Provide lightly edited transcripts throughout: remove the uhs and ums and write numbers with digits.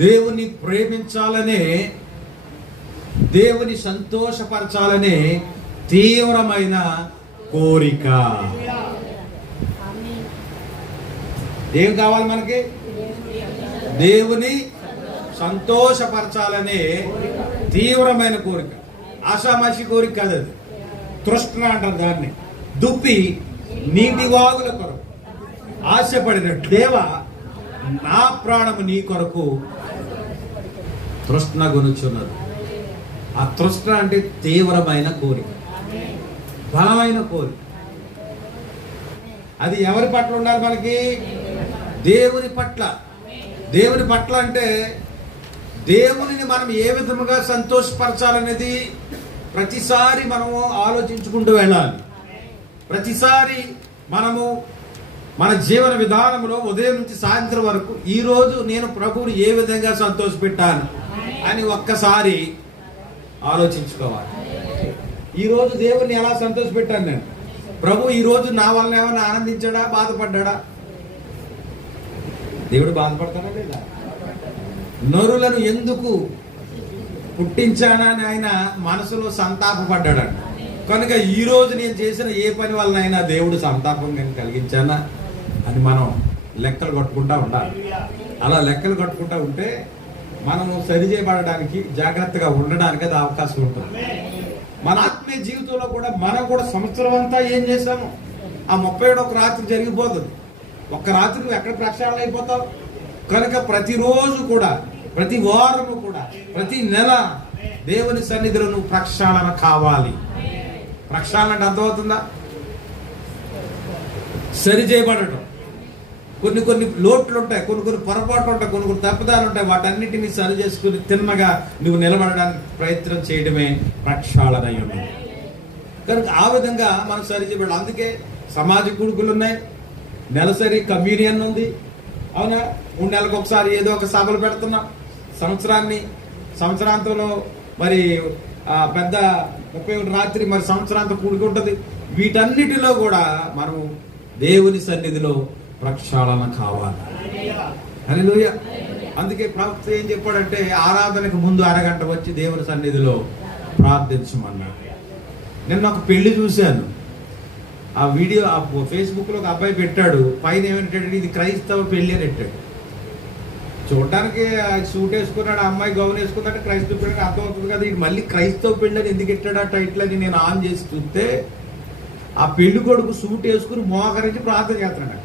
దేవుని ప్రేమించాలనే, దేవుని సంతోషపరచాలనే తీవ్రమైన కోరిక. ఏం కావాలి మనకి? దేవుని సంతోషపరచాలనే తీవ్రమైన కోరిక. ఆషామాషి కోరిక కాదు అది. తృష్ణ అంటారు దాన్ని. దుప్పి నీటి వాగుల కొరకు ఆశపడినట్టు దేవా నా ప్రాణము నీ కొరకు తృష్ణ గొనుచున్నది. ఆ తృష్ణ అంటే తీవ్రమైన కోరిక, బలమైన కోరిక. అది ఎవరి పట్ల ఉండాలి మనకి? దేవుని పట్ల. దేవుని పట్ల అంటే దేవునిని మనం ఏ విధముగా సంతోషపరచాలనేది ప్రతిసారి మనము ఆలోచించుకుంటూ వెళ్ళాలి. ప్రతిసారి మనము మన జీవన విధానంలో ఉదయం నుంచి సాయంత్రం వరకు ఈ రోజు నేను ప్రభువుని ఏ విధంగా సంతోషపెట్టాను అని ఒక్కసారి ఆలోచించుకోవాలి. ఈ రోజు దేవుణ్ణి ఎలా సంతోషపెట్టాను నేను? ప్రభు ఈ రోజు నా వల్ల ఏమైనా ఆనందించాడా, బాధపడ్డా? దేవుడు బాధపడతాడా లేదా? నరులను ఎందుకు పుట్టించానా అని ఆయన మనసులో సంతాపపడ్డాడు. కనుక ఈ రోజు నేను చేసిన ఏ పని వలనైనా దేవుడు సంతాపం నేను కలిగించానా అని మనం లెక్కలు కట్టుకుంటా ఉండాలి. అలా లెక్కలు కట్టుకుంటా ఉంటే మనము సరిచేయబడడానికి, జాగ్రత్తగా ఉండడానికి అది అవకాశం ఉంటుంది. మన ఆత్మీయ జీవితంలో కూడా మనం కూడా సంవత్సరం అంతా ఏం చేశాము? ఆ 31 రాత్రి జరిగిపోతుంది. ఒక్క రాత్రి నువ్వు ఎక్కడ ప్రక్షాళన అయిపోతావు? కనుక ప్రతిరోజు కూడా, ప్రతి వారము కూడా, ప్రతి నెల దేవుని సన్నిధిలో నువ్వు ప్రక్షాళన కావాలి. ప్రక్షాళన అంటే అర్థమవుతుందా? సరి చేయబడటం. కొన్ని లోట్లు ఉంటాయి, కొన్ని పొరపాట్లు ఉంటాయి, కొన్ని తప్పుదాలు ఉంటాయి. వాటన్నిటిని సరి చేసుకుని తిన్నగా నువ్వు నిలబడడానికి ప్రయత్నం చేయడమే ప్రక్షాళన అయి ఉంటుంది. కనుక ఆ విధంగా మనం సరి చేయబడాలి. అందుకే సమాజ కూడుకులు ఉన్నాయి, నెలసరి కమ్యూనియన్ ఉంది. అవునా? 3 నెలలకు ఒకసారి ఏదో ఒక సభలు పెడుతున్నాం. సంవత్సరాంతంలో మరి పెద్ద 31 రాత్రి మరి సంవత్సరాంత కూడికి ఉంటుంది. వీటన్నిటిలో కూడా మనం దేవుని సన్నిధిలో ప్రక్షాళన కావాలి. హల్లెలూయా. అందుకే ప్రవక్త ఏం చెప్పాడంటే, ఆరాధనకు ముందు అరగంట వచ్చి దేవుని సన్నిధిలో ప్రార్థించమన్నాడు. నిన్న ఒక పెళ్లి చూశాను. ఆ వీడియో ఫేస్బుక్ లో ఒక అబ్బాయి పెట్టాడు. పైన ఏమంటాడు, ఇది క్రైస్తవ పెళ్లి అని పెట్టాడు. చూడటానికి సూట్ వేసుకున్నాడు, అమ్మాయి గౌన్ వేసుకున్నట్టు క్రైస్తవ పెళ్లి అర్థం అవుతుంది కదా. ఇది మళ్ళీ క్రైస్తవ పెళ్లి అని ఎందుకు పెట్టాడు ఆ టైటిల్ అని నేను ఆన్ చేసి చూస్తే, ఆ పెళ్లి కొడుకు సూట్ వేసుకుని మోకరించి ప్రార్థన చేస్తున్నాడు.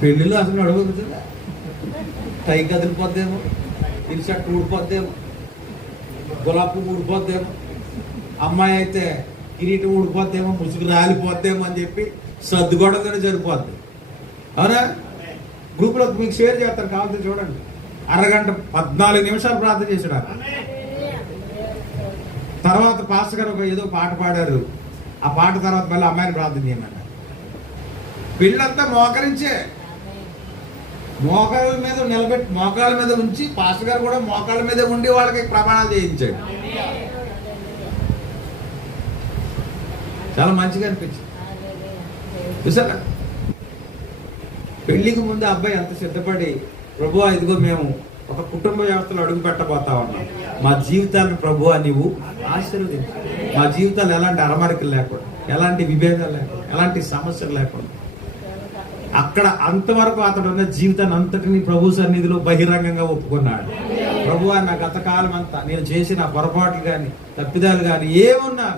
పెళ్లిలో అసలు అడుగుతుందా? టై కదిలిపోద్దేమో, ఇరుషట్టు ఊడిపోద్దేమో, గులాబీ ఊడిపోద్దేమో, అమ్మాయి అయితే కిరీటం ఊడిపోద్దేమో, ముసుగు రాలిపోద్దేమో అని చెప్పి సర్దుకోవడంలోనే సరిపోద్ది. అవునా? గ్రూప్ లో మీకు షేర్ చేస్తాను, కావాలంటే చూడండి. అరగంట 14 నిమిషాలు ప్రార్థన చేశాడు. తర్వాత పాస్టర్ గారు ఏదో పాట పాడారు. ఆ పాట తర్వాత మళ్ళీ అమ్మాయిని ప్రార్థన చేయమన్నారు. పెళ్ళంతా మోకరించే, మోకాళ్ళ మీద నిలబెట్టి, మోకాళ్ళ మీద ఉంచి, పాస్టర్ గారు కూడా మోకాళ్ళ మీద ఉండి వాళ్ళకి ప్రమాణాలు చేయించాడు. చాలా మంచిగా అనిపించింది. చూసారా? పెళ్లికి ముందు అబ్బాయి అంత సిద్ధపడి, ప్రభువా ఇదిగో మేము ఒక కుటుంబ వ్యవస్థలో అడుగు పెట్టబోతా ఉన్నాం, మా జీవితాన్ని ప్రభువా నీవు ఆశీర్వదించు, మా జీవితాలు ఎలాంటి అరమరికలు లేకుండా, ఎలాంటి విభేదాలు లేకుండా, ఎలాంటి సమస్యలు లేకుండా. అక్కడ అంతవరకు అతడు ఉన్న జీవితాన్ని అంతటిని ప్రభు సన్నిధిలో బహిరంగంగా ఒప్పుకున్నాడు. ప్రభువా నా గతకాలం అంతా నేను చేసిన పొరపాట్లు కానీ, తప్పిదాలు కానీ ఏమున్నా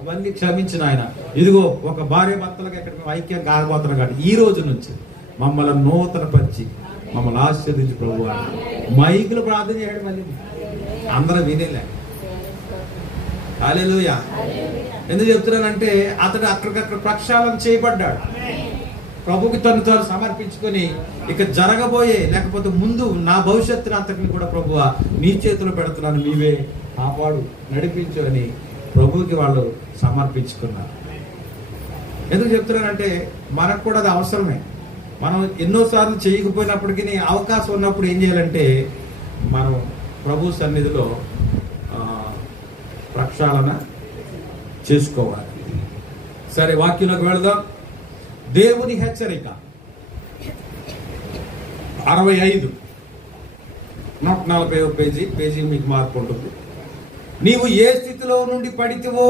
అవన్నీ క్షమించిన ఆయన, ఇదిగో ఒక భార్య భర్తలకు ఎక్కడ మేము ఐక్యం కాకపోతున్నాం కాబట్టి ఈ రోజు నుంచి మమ్మల్ని నూతన పరిచి మమ్మల్ని ఆశీర్వదించి ప్రభు మైకులు ప్రార్థన చేయడం మళ్ళీ అందరూ వినేలే. హల్లెలూయా. ఎందుకు చెప్తున్నానంటే అతడు అక్కడికక్కడ ప్రక్షాళన చేయబడ్డాడు. ప్రభుకి తను తాను సమర్పించుకొని ఇక జరగబోయే, లేకపోతే ముందు నా భవిష్యత్తుని అంతటిని కూడా ప్రభువా నీ చేతిలో పెడుతున్నాను, నీవే కాపాడు, నడిపించు అని ప్రభుకి వాళ్ళు సమర్పించుకున్నారు. ఎందుకు చెప్తున్నానంటే మనకు కూడా అది అవసరమే. మనం ఎన్నోసార్లు చేయకపోయినప్పటికీ అవకాశం ఉన్నప్పుడు ఏం చేయాలంటే మనం ప్రభు సన్నిధిలో ప్రక్షాళన చేసుకోవాలి. సరే, వాక్యంలోకి వెళదాం. దేవుని హెచ్చరిక. 65 140 పేజీ మీకు మార్పు ఉంటుంది. నీవు ఏ స్థితిలో నుండి పడితివో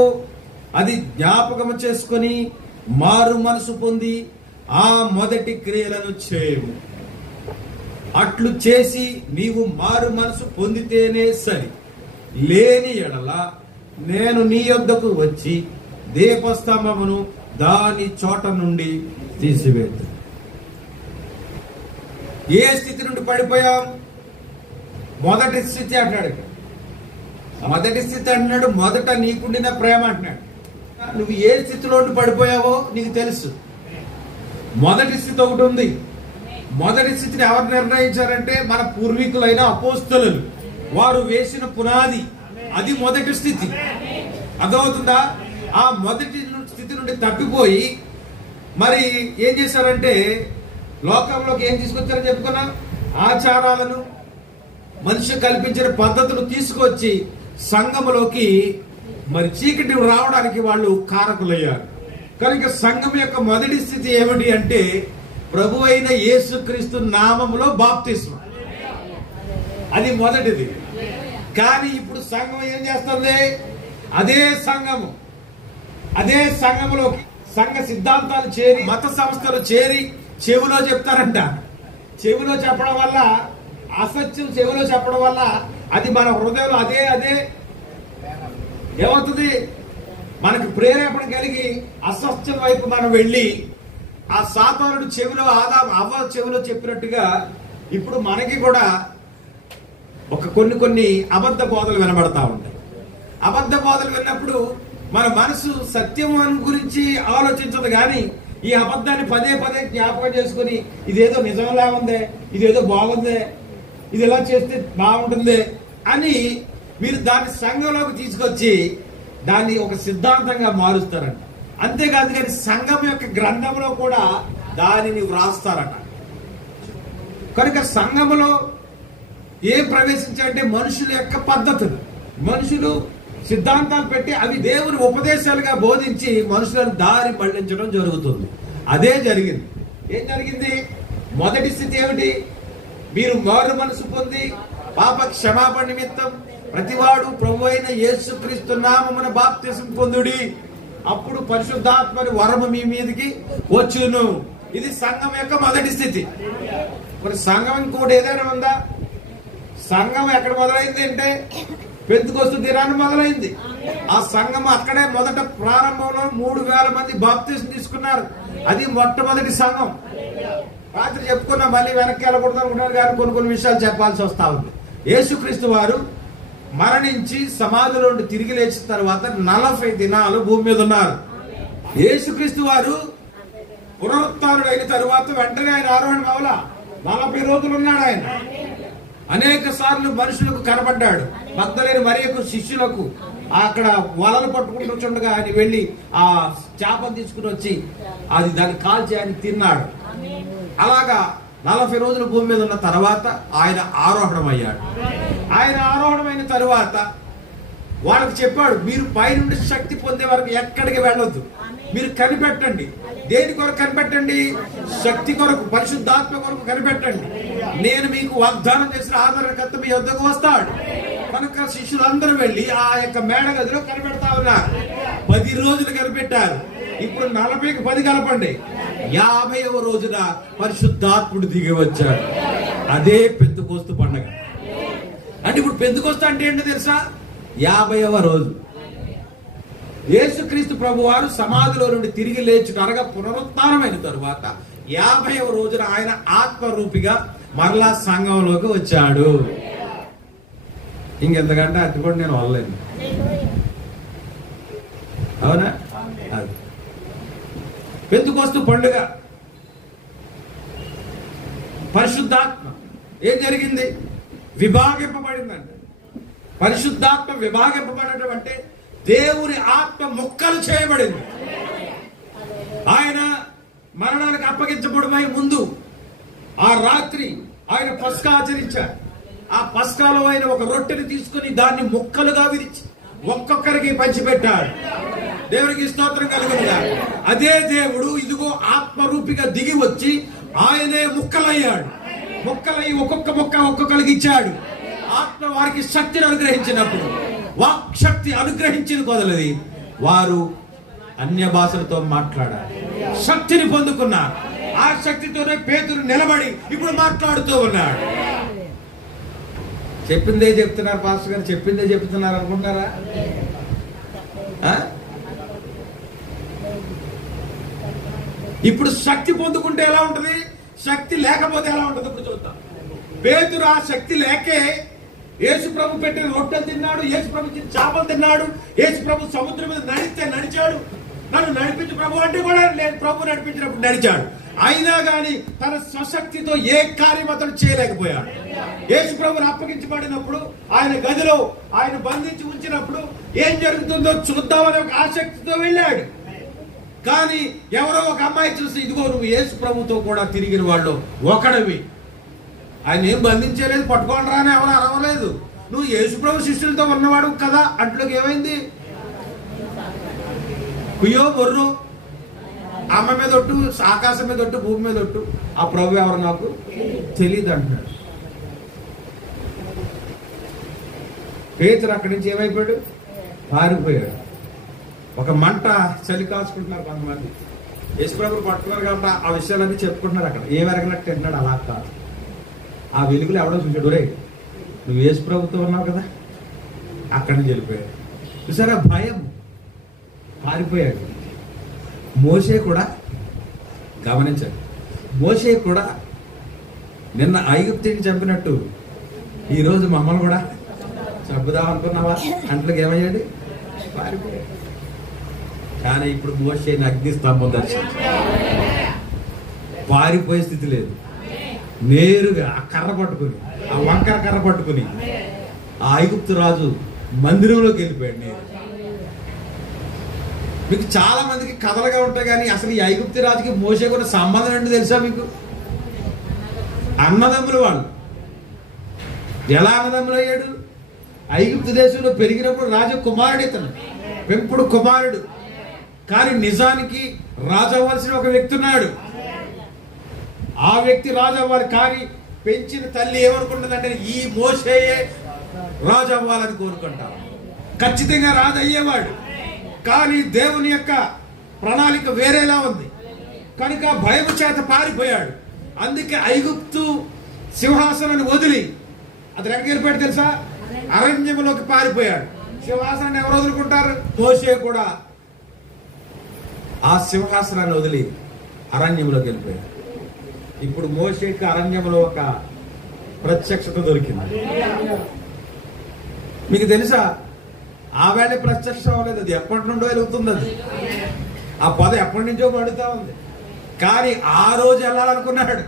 అది జ్ఞాపకము చేసుకొని మారు మనసు పొంది ఆ మొదటి క్రియలను చేయము. అట్లు చేసి నీవు మారు మనసు పొందితేనే సరి. లేని ఎడల నేను నీ యొద్దకు వచ్చి దీపస్తంభమును దాని చోట నుండి తీసివేద్దు. ఏ స్థితి నుండి పడిపోయాం? మొదటి స్థితి అంటున్నాడు. మొదటి స్థితి అంటున్నాడు. మొదట నీకుండిన ప్రేమ అంటున్నాడు. నువ్వు ఏ స్థితిలో పడిపోయావో నీకు తెలుసు. మొదటి స్థితి ఒకటి ఉంది. మొదటి స్థితిని ఎవరు నిర్ణయించారంటే మన పూర్వీకులైన అపోస్తలులు. వారు వేసిన పునాది అది మొదటి స్థితి. అర్థమవుతుందా? ఆ మొదటి స్థితి నుండి తప్పిపోయి మరి ఏం చేశారంటే లోకంలోకి ఏం తీసుకొచ్చారని చెప్పుకున్నా, ఆచారాలను మనిషి కల్పించిన పద్ధతులు తీసుకొచ్చి సంఘములోకి మరి చీకటి రావడానికి వాళ్ళు కారకులయ్యారు. కనుక సంఘం యొక్క మొదటి స్థితి ఏమిటి అంటే ప్రభు అయిన యేసుక్రీస్తు నామములో బాప్తిస్మం. అది మొదటిది. కానీ ఇప్పుడు సంఘం ఏం చేస్తుంది? అదే సంఘములోకి సంఘ సిద్ధాంతాలు చేరి మత సంస్థలు చేరి చెవిలో చెప్తారంట. చెవిలో చెప్పడం వల్ల, అసత్యం చెవిలో చెప్పడం వల్ల అది మన హృదయంలో అదే ఏమవుతుంది? మనకు ప్రేరేపణ కలిగి అసత్యం వైపు మనం వెళ్ళి ఆ సాతానుడు చెవిలో అవ్వ చెవిలో చెప్పినట్టుగా ఇప్పుడు మనకి కూడా కొన్ని అబద్ధ బోధలు వినబడతా ఉంటాయి. అబద్ధ బోధలు విన్నప్పుడు మన మనసు సత్యం గురించి ఆలోచించదు, కానీ ఈ అబద్ధాన్ని పదే జ్ఞాపకం చేసుకుని ఇదేదో నిజంలా ఉందే, ఇదేదో బాగుందే, ఇది ఎలా చేస్తే బాగుంటుందే అని మీరు దాన్ని సంఘంలోకి తీసుకొచ్చి దాన్ని ఒక సిద్ధాంతంగా మారుస్తారంట. అంతేకాదు కానీ సంఘం యొక్క గ్రంథంలో కూడా దానిని వ్రాస్తారట. కనుక సంఘములో ఏం ప్రవేశించాలంటే మనుషుల యొక్క పద్ధతులు, మనుషులు సిద్ధాంతాలు పెట్టి అవి దేవుని ఉపదేశాలుగా బోధించి మనుషులను దారి మళ్లించడం జరుగుతుంది. అదే జరిగింది. ఏం జరిగింది? మొదటి స్థితి ఏమిటి? మీరు మారు మనసు పొంది పాప క్షమాపణ నిమిత్తం ప్రతివాడు ప్రభు అయిన యేసుక్రీస్తు నామమున బాప్తిసం పొందుడి, అప్పుడు పరిశుద్ధాత్మని వరము మీ మీదకి వచ్చును. ఇది సంఘం యొక్క మొదటి స్థితి. మరి సంఘం ఇంకోటి ఏదైనా ఉందా? సంఘం ఎక్కడ మొదలైంది అంటే పెంతెకొస్తు దినాన్ని మొదలైంది. ఆ సంఘం అక్కడే మొదట ప్రారంభంలో 3000 మంది బాప్తిసం తీసుకున్నారు. అది మొట్టమొదటి సంఘం. రాత్రి చెప్పుకున్నా, మళ్ళీ వెనక్కి వెళ్ళకూడదు అనుకున్నారు, కానీ కొన్ని విషయాలు చెప్పాల్సి వస్తా ఉంది. యేసుక్రీస్తు వారు మరణించి సమాధిలో నుండి తిరిగి లేచిన తర్వాత 40 దినాలు భూమి మీద ఉన్నారు. యేసుక్రీస్తు వారు పునరుత్థానుడు అయిన తరువాత వెంటనే ఆయన ఆరోహణ అవల 40 రోజులు ఉన్నాడు. ఆయన అనేక సార్లు మనుషులకు కనబడ్డాడు. మగ్దలేని మరియకు శిష్యులకు అక్కడ వలలు పట్టుకుంటుండగా ఆయన వెళ్లి ఆ చేపను తీసుకుని వచ్చి దాన్ని కాల్చి ఆయన తిన్నాడు. అలాగా 40 రోజులు భూమి మీద ఉన్న తర్వాత ఆయన ఆరోహణం అయ్యాడు. ఆయన ఆరోహణమైన తరువాత వాళ్ళకి చెప్పాడు, మీరు పైనుండి శక్తి పొందే వరకు ఎక్కడికి వెళ్ళొద్దు, మీరు కనిపెట్టండి. దేని కొరకు కనిపెట్టండి? శక్తి కొరకు, పరిశుద్ధాత్మ కొరకు కనిపెట్టండి. నేను మీకు వాగ్దానం చేసిన ఆదరణకర్త మీ వద్దకు వస్తాడు. కనుక శిష్యులందరూ వెళ్లి ఆ యొక్క మేడ గదిలో కనిపెడతా ఉన్నారు. 10 రోజులు కనిపెట్టారు. ఇప్పుడు 40కి 10 కలపండి. 50వ రోజున పరిశుద్ధాత్ముడు దిగి వచ్చాడు. అదే పెంతెకొస్తు పండుగ. అంటే ఇప్పుడు పెంతెకొస్తు అంటే ఏంటో తెలుసా? 50వ రోజు యేసుక్రీస్తు ప్రభు వారు సమాధిలో నుండి తిరిగి లేచుట అనగా పునరుత్థానమైన తరువాత 50వ రోజున ఆయన ఆత్మరూపిగా మరలా సంఘంలోకి వచ్చాడు. ఇంకెంతకంటే అది కూడా నేను వదలేను. అవునా? అది పెంతెకొస్తు పండుగ. పరిశుద్ధాత్మ ఏం జరిగింది? విభాగింపబడిందండి. పరిశుద్ధాత్మ విభాగింపబడటం అంటే దేవుని ఆత్మ ముక్కలు చేయబడింది. ఆయన మరణానికి అప్పగించబడమై ముందు ఆ రాత్రి ఆయన పస్కా ఆచరించారు. ఆ పస్కాలో ఆయన ఒక రొట్టెని తీసుకుని దాన్ని ముక్కలుగా విరిచి ఒక్కొక్కరికి పంచిపెట్టాడు. దేవునికి స్తోత్రం కలుగునుగా. అదే దేవుడు ఇదిగో ఆత్మరూపిగా దిగి వచ్చి ఆయనే ముక్కలయ్యాడు. ముక్కలై ఒక్కొక్క ముక్క ఒక్కొక్కరికి ఇచ్చాడు. ఆత్మ వారికి శక్తిని అనుగ్రహించినప్పుడు, వాక్ శక్తి అనుగ్రహించిన కొదలది వారు అన్య భాషలతో మాట్లాడాలి. శక్తిని పొందుకున్నారు. ఆ శక్తితోనే పేతురు నిలబడి ఇప్పుడు మాట్లాడుతూ ఉన్నాడు. చెప్పిందే చెప్తున్నారు పాస్టర్ గారు, చెప్పిందే చెప్తున్నారు అనుకుంటున్నారా? ఇప్పుడు శక్తి పొందుకుంటే ఎలా ఉంటది, శక్తి లేకపోతే ఎలా ఉంటది ఇప్పుడు చూద్దాం. పేతురు ఆ శక్తి లేకే యేసు ప్రభు పెట్టిన రొట్టెలు తిన్నాడు, యేసు ప్రభు చేపలు తిన్నాడు, యేసు ప్రభు సముద్రం మీద నడిచాడు. నన్ను నడిపించు ప్రభు అంటే కూడా లేదు, ప్రభు నడిపించినప్పుడు నడిచాడు. అయినా గాని తన స్వశక్తితో ఏ కార్యం అతను చేయలేకపోయాడు. యేసు ప్రభుని అప్పగించబడినప్పుడు ఆయన గదిలో ఆయన బంధించి ఉంచినప్పుడు ఏం జరుగుతుందో చూద్దామని ఒక ఆసక్తితో వెళ్ళాడు. కానీ ఎవరో ఒక అమ్మాయి చూసి, ఇదిగో నువ్వు యేసు ప్రభుతో కూడా తిరిగిన వాళ్ళు ఒకడివి, ఆయన ఏం బంధించలేదు, పట్టుకోండి రా అని ఎవరు అరవలేదు, నువ్వు యేసు ప్రభు శిష్యులతో ఉన్నవాడు కదా. అంట్లోకి ఏమైంది, కుయ్యో బొర్రు, అమ్మ మీద ఒట్టు, ఆకాశం మీద ఒట్టు, భూమి మీద ఒట్టు, ఆ ప్రభు ఎవరు నాకు తెలియదు అంటున్నాడు. పేతురు అక్కడి నుంచి ఏమైపోయాడు, పారిపోయాడు. ఒక మంట చలి కాల్చుకుంటున్నారు కొంతమంది. యేసు ప్రభుని పట్టుకున్నారు కాబట్టి ఆ విషయాలన్నీ చెప్పుకుంటున్నారు. అక్కడ ఏ వెరగనట్టు తింటున్నాడు, అలా కాదు. ఆ వెలుగులు ఎవడో చూసాడు, రే నువ్వు యేసు ప్రభుతో ఉన్నావు కదా, అక్కడి నుంచి వెళ్ళిపోయాడు. చూసారా, భయం, పారిపోయాడు. మోషే కూడా గమనించాడు. మోషే కూడా నిన్న ఐగుప్తుని చంపినట్టు ఈరోజు మమ్మల్ని కూడా చంపుదాం అనుకున్నావా అంట్లోకి ఏమయ్యాడు, పారిపోయాడు. కానీ ఇప్పుడు మోషేని అగ్ని స్తంభం దర్శించాడు. పారిపోయే స్థితి లేదు. నేరుగా ఆ కర్ర పట్టుకుని, ఆ వంకర కర్ర పట్టుకుని ఆ ఐగుప్తు రాజు మందిరంలోకి వెళ్ళిపోయాడు. నేను మీకు చాలా మందికి కథలుగా ఉంటాయి, కానీ అసలు ఈ ఐగుప్తు రాజుకి మోషే కూడా సంబంధం ఏంటో తెలుసా మీకు? అన్నదమ్ములు వాళ్ళు. ఎలా అన్నదమ్ములు అయ్యాడు? ఐగుప్తు దేశంలో పెరిగినప్పుడు రాజు కుమారుడు, ఇతను పెంపుడు కుమారుడు. కానీ నిజానికి రాజు అవ్వాల్సిన ఒక వ్యక్తి ఉన్నాడు. ఆ వ్యక్తి రాజు అవ్వాలి. కానీ పెంచిన తల్లి ఏమనుకుంటుందంటే ఈ మోషేయే రాజు అవ్వాలని కోరుకుంటారు. ఖచ్చితంగా రాజు అయ్యేవాడు. కానీ దేవుని యొక్క ప్రణాళిక వేరేలా ఉంది కనుక భయం చేత పారిపోయాడు. అందుకే ఐగుప్తు సింహాసనాన్ని వదిలి అతను ఎక్కడికి వెళ్ళిపోయాడు తెలుసా? అరణ్యంలోకి పారిపోయాడు. సింహాసనాన్ని ఎవరు వదులుకుంటారు? మోషే కూడా ఆ సింహాసనాన్ని వదిలి అరణ్యంలోకి వెళ్ళిపోయాడు. ఇప్పుడు మోషేకి అరణ్యంలో ఒక ప్రత్యక్షత దొరికింది. మీకు తెలుసా, ఆ వేళ ప్రత్యక్షం అవ్వలేదు, అది ఎప్పటి నుండో వెలుగుతుంది. అది ఆ పద ఎప్పటి నుంచో పడుతూ ఉంది. కానీ ఆ రోజు వెళ్ళాలనుకున్నాడు.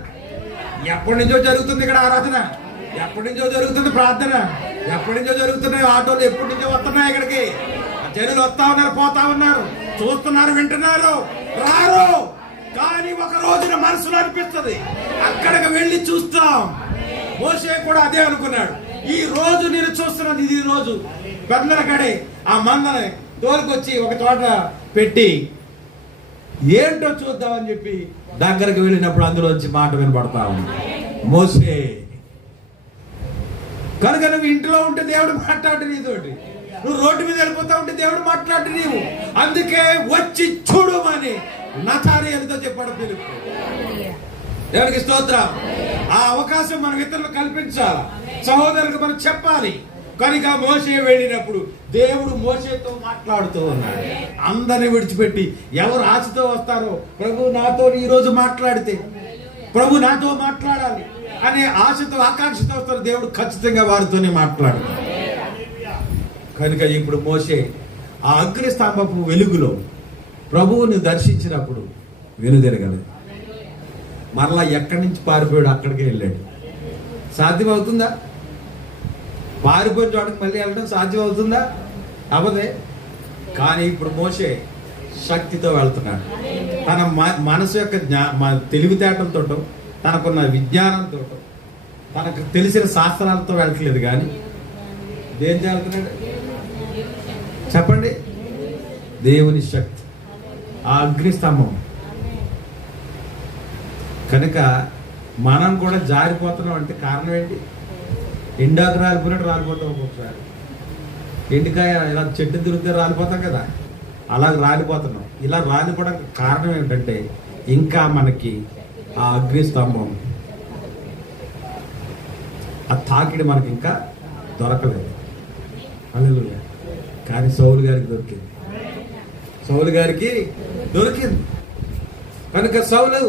ఎప్పటి నుంచో జరుగుతుంది ఇక్కడ ఆరాధన, ఎప్పటి నుంచో జరుగుతుంది ప్రార్థన, ఎప్పటి నుంచో జరుగుతున్నాయి ఆటోలు, ఎప్పటి నుంచో వస్తున్నాయి ఇక్కడికి. జనులు వస్తా ఉన్నారు, పోతా ఉన్నారు, చూస్తున్నారు, వింటున్నారు, రారు. కానీ ఒక రోజున మనసులో అనిపిస్తుంది, అక్కడికి వెళ్ళి చూస్తాం. మోషే కూడా అదే అనుకున్నాడు. ఈ రోజు నేను చూస్తున్నాను, ఇది రోజు పెద్దల కడే ఆ మందని తోలుకొచ్చి ఒక చోట పెట్టి ఏంటో చూద్దామని చెప్పి దగ్గరకు వెళ్ళినప్పుడు అందులోంచి మాట వినపడతా ఉంది, మోషే. కనుక నువ్వు ఇంట్లో ఉంటే దేవుడు మాట్లాడు నీతోటి, నువ్వు రోడ్డు మీద వెళ్ళిపోతా ఉంటే దేవుడు మాట్లాడు నీవు. అందుకే వచ్చి చూడమని నతానియేలుతో చెప్పాడు పిలుపు. దేవునికి స్తోత్రం. ఆ అవకాశం మనం ఇతరులకు కల్పించాలి, సహోదరులకు మనం చెప్పాలి. కనుక మోషే వెళ్ళినప్పుడు దేవుడు మోషేతో మాట్లాడుతూ ఉన్నాడు. అందరిని విడిచిపెట్టి ఎవరు ఆశతో వస్తారో, ప్రభు నాతో ఈ రోజు మాట్లాడితే, ప్రభు నాతో మాట్లాడాలి అనే ఆశతో ఆకాంక్షతో వస్తారు, దేవుడు ఖచ్చితంగా వారితోనే మాట్లాడు. కనుక ఇప్పుడు మోషే ఆ అగ్ని స్తంభపు వెలుగులో ప్రభువుని దర్శించినప్పుడు వెనుదిరగలేదు. మరలా ఎక్కడి నుంచి పారిపోయాడు అక్కడికి వెళ్ళాడు. సాధ్యం అవుతుందా? పారిపోయిన చోటకి మళ్ళీ వెళ్ళడం సాధ్యం అవుతుందా? అవదే. కానీ ఇప్పుడు మోషే శక్తితో వెళ్తున్నాడు. తన మనసు యొక్క తెలివితేటలతో, తనకున్న విజ్ఞానంతో, తనకు తెలిసిన శాస్త్రాలతో వెళ్ళట్లేదు. కానీ దేని వెళ్తున్నాడు చెప్పండి? దేవుని శక్తి, ఆ అగ్నిస్తంభం. కనుక మనం కూడా జారిపోతున్నాం అంటే కారణం ఏంటి? ఎండాకు రాలిపోయినట్టు రాలిపోతాం ఒక్కొక్కసారి. ఎండికాయ ఇలా చెట్టు తిరిగితే రాలిపోతాం కదా, అలా రాలిపోతున్నాం. ఇలా రాలిపోవడానికి కారణం ఏంటంటే ఇంకా మనకి ఆ అగ్ని స్తంభం, ఆ తాకిడి మనకి ఇంకా దొరకలేదు. హల్లెలూయా. కానీ సౌలు గారికి దొరికింది. సౌలు గారికి దొరికింది. కనుక సౌలు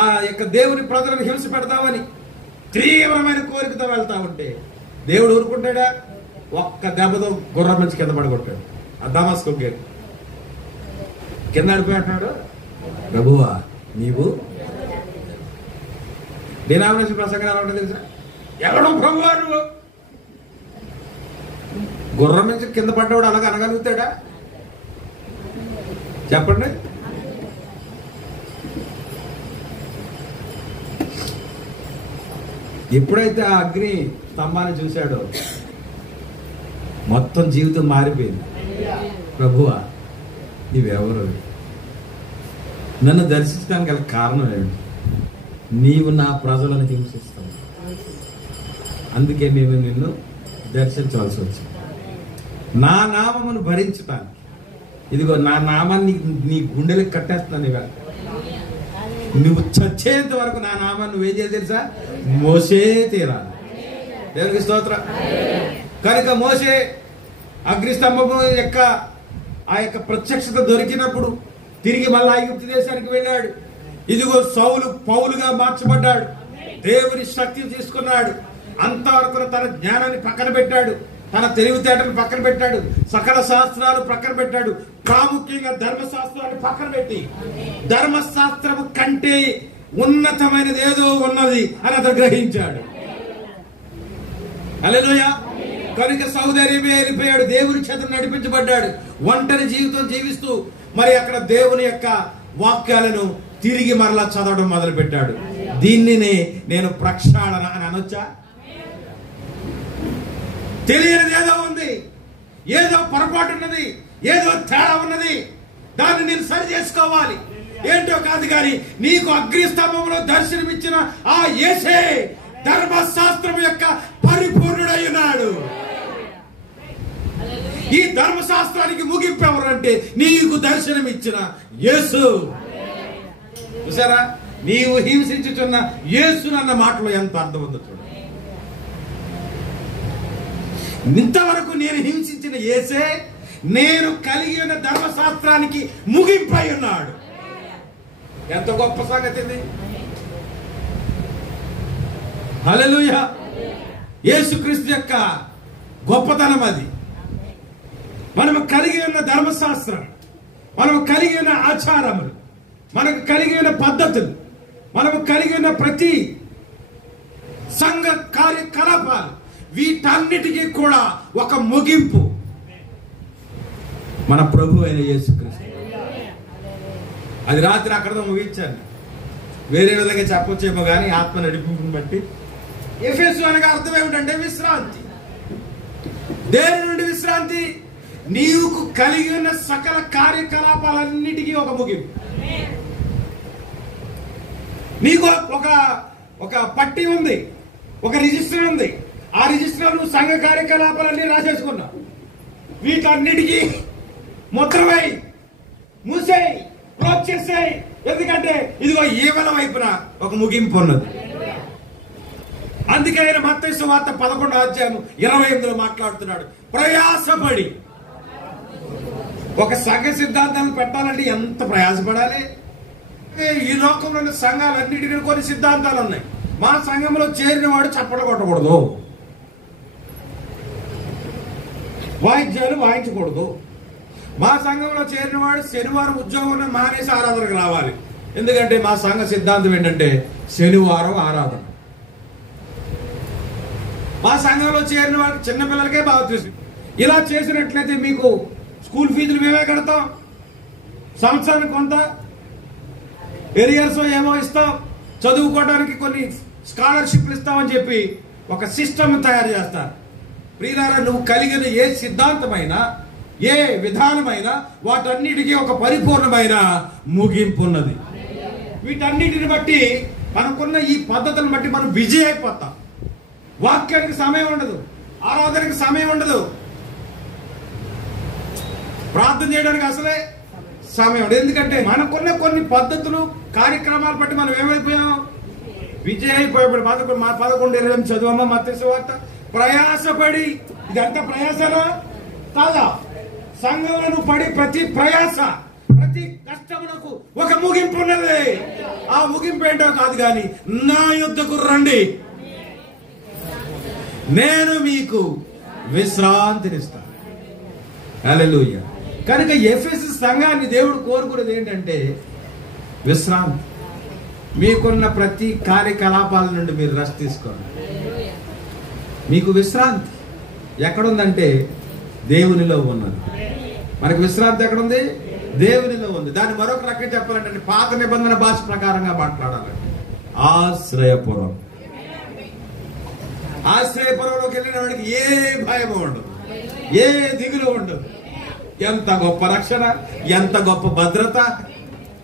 ఆ యొక్క దేవుని ప్రజలను హింస పెడతామని తీవ్రమైన కోరికతో వెళ్తా ఉంటే దేవుడు ఊరుకుంటాడా? ఒక్క దెబ్బతో గుర్రం నుంచి కింద పడగొట్టాడు. ఆ దమస్కు గేట్ కింద అడిపోయి అంటున్నాడు, ప్రభువా నీవు డినామినేషన్ ప్రసంగం ఎలా ఉంటుంది తెలుసా? ఎవడు ప్రభువా నువ్వు? గుర్రం నుంచి కింద పడ్డవాడు అలాగ అనగలుగుతాడా? చెప్పండి. ఎప్పుడైతే ఆ అగ్ని స్తంభాన్ని చూశాడో మొత్తం జీవితం మారిపోయింది. ప్రభువా నీవెవరు? నన్ను దర్శించడానికి గల కారణం ఏమిటి? నీవు నా ప్రజలను హింసిస్తావు, అందుకే నేను నిన్ను దర్శించవలసి వచ్చింది. నా నామమును భరించటానికి. ఇదిగో నా నామాన్ని నీ గుండెలకు కట్టేస్తాను. ఇవాళ నువ్వు చచ్చేంత వరకు నా నామాన్ని నువ్వేం చేయాలి తెలుసా? మోసే తీరాలి. దేవునికి స్తోత్రం. కనుక మోసే అగ్నిస్తంభము యొక్క ఆ యొక్క ప్రత్యక్షత దొరికినప్పుడు తిరిగి మళ్ళా ఐగుప్తు దేశానికి వెళ్ళాడు. ఇదిగో సౌలు పౌలుగా మార్చబడ్డాడు. దేవుని శక్తిని తీసుకున్నాడు. అంతవరకు తన జ్ఞానాన్ని పక్కన పెట్టాడు, తన తెలివితేటలు పక్కన పెట్టాడు, సకల శాస్త్రాలు పక్కన పెట్టాడు. ప్రాముఖ్యంగా ధర్మశాస్త్రాన్ని పక్కన పెట్టి ధర్మశాస్త్రము కంటే ఉన్నతమైనది ఏదో ఉన్నది అని అతను గ్రహించాడు. హల్లెలూయా. కనుక సౌదీ అరేబియా వెళ్ళిపోయాడు. దేవుని చేత నడిపించబడ్డాడు. ఒంటరి జీవితం జీవిస్తూ మరి అక్కడ దేవుని యొక్క వాక్యాలను తిరిగి మరలా చదవడం మొదలు పెట్టాడు. దీనినే నేను ప్రక్షాళన అని అనొచ్చా? తెలియనిది ఏదో ఉంది, ఏదో పొరపాటు ఉన్నది, ఏదో తేడా ఉన్నది, దాన్ని నేను సరి చేసుకోవాలి. ఏంటో కాదు కానీ నీకు అగ్నిస్తంభంలో దర్శనమిచ్చిన ఆ యేసే ధర్మశాస్త్రం యొక్క పరిపూర్ణుడై ఉన్నాడు. ఈ ధర్మశాస్త్రానికి ముగింపు ఎవరంటే నీకు దర్శనమిచ్చిన యేసు. చూసారా? నీవు హింసించుచున్న యేసునన్న మాటలో ఎంత అర్థం ఉందో చూడండి. ఇంతవరకు నేను హింసించిన యేసే నేను కలిగి ఉన్న ధర్మశాస్త్రానికి ముగింపై ఉన్నాడు. ఎంత గొప్ప సంగతి ఇది. హల్లెలూయా. యేసుక్రీస్తు యొక్క గొప్పతనం అది. మనము కలిగి ఉన్న ధర్మశాస్త్రం, మనము కలిగి ఉన్న ఆచారములు, మనకు కలిగి ఉన్న పద్ధతులు, మనము కలిగి ఉన్న ప్రతి సంఘ కార్యకలాపాలు, వీటన్నిటికీ కూడా ఒక ముగింపు మన ప్రభు అయిన యేసుక్రీస్తు. అది రాత్రి అక్కడతో ముగించాను. వేరే విధంగా చెప్పొచ్చేమో కానీ ఆత్మ నడిపింపుని బట్టి. ఎఫెసు అనగా అర్థం ఏమిటంటే విశ్రాంతి. దేని నుండి విశ్రాంతి? నీవు కలిగి ఉన్న సకల కార్యకలాపాలన్నిటికీ ఒక ముగింపు. నీకు ఒక పట్టి ఉంది, ఒక రిజిస్టర్ ఉంది. ఆ రిజిస్టర్ నువ్వు సంఘ కార్యకలాపాలన్నీ రాసేసుకున్నావు. వీటన్నిటికీ ముద్రమై మూసేయి, క్లోజ్ చేసేయి. ఎందుకంటే ఇదిగో ఈవెల వైపున ఒక ముగింపు ఉన్నది. అందుకే ఆయన మత్తయి సువార్త 11:28 మాట్లాడుతున్నాడు. ప్రయాసపడి ఒక సంఘ సిద్ధాంతాన్ని పెట్టాలంటే ఎంత ప్రయాసపడాలి. ఈ లోకంలో సంఘాలన్నిటికీ కొన్ని సిద్ధాంతాలు ఉన్నాయి. మా సంఘంలో చేరిన వాడు చప్పట్లు కొట్టకూడదు, వాయిద్యాలు వాయించకూడదు. మా సంఘంలో చేరిన వాడు శనివారం ఉద్యోగం మానేసి ఆరాధనకు రావాలి. ఎందుకంటే మా సంఘ సిద్ధాంతం ఏంటంటే శనివారం ఆరాధన. మా సంఘంలో చేరిన వాడు చిన్నపిల్లలకే బాప్తిసం. ఇలా చేసినట్లయితే మీకు స్కూల్ ఫీజులు మేమే కడతాం, సంవత్సరానికి కొంత ఎరియర్స్ ఏమో ఇస్తాం, చదువుకోవడానికి కొన్ని స్కాలర్షిప్లు ఇస్తామని చెప్పి ఒక సిస్టమ్ తయారు చేస్తారు. ప్రియులారా, నువ్వు కలిగిన ఏ సిద్ధాంతమైనా ఏ విధానమైనా వాటన్నిటికీ ఒక పరిపూర్ణమైన ముగింపు ఉన్నది. వీటన్నిటిని బట్టి మనకున్న ఈ పద్ధతులను బట్టి మనం బిజీ అయిపోతాం. వాక్యానికి సమయం ఉండదు, ఆరాధనకి సమయం ఉండదు, ప్రార్థన చేయడానికి అసలే సమయం ఉండదు. ఎందుకంటే మనకున్న కొన్ని పద్ధతులు కార్యక్రమాలు బట్టి మనం ఏమైపోయాం, బిజీ అయిపోయాడు. 11:20 చదువమ్మ మత్తయి సువార్త. ప్రయాసపడి, ఇదంతా ప్రయాసనా కాదా? సంఘంలో పడి ప్రతి ప్రయాస, ప్రతి కష్టమునకు ఒక ముగింపు ఉన్నది. ఆ ముగింపు ఏంటో కాదు కానీ, నా యుద్ధకు రండి, నేను మీకు విశ్రాంతినిస్తాను. హల్లెలూయా. కనుక ఎఫెసు సంఘాన్ని దేవుడు కోరుకునేది ఏంటంటే విశ్రాంతి. మీకున్న ప్రతి కార్యకలాపాల నుండి మీరు రెస్ట్ తీసుకోండి. మీకు విశ్రాంతి ఎక్కడుందంటే దేవునిలో ఉన్నది. మనకు విశ్రాంతి ఎక్కడుంది? దేవునిలో ఉంది. దాన్ని మరొక రకంగా చెప్పాలంటే పాత నిబంధన భాష ప్రకారంగా మాట్లాడాలంటే ఆశ్రయపురం. ఆశ్రయపురంలోకి వెళ్ళిన వాడికి ఏ భయం ఉండదు, ఏ దిగులు ఉండదు. ఎంత గొప్ప రక్షణ, ఎంత గొప్ప భద్రత.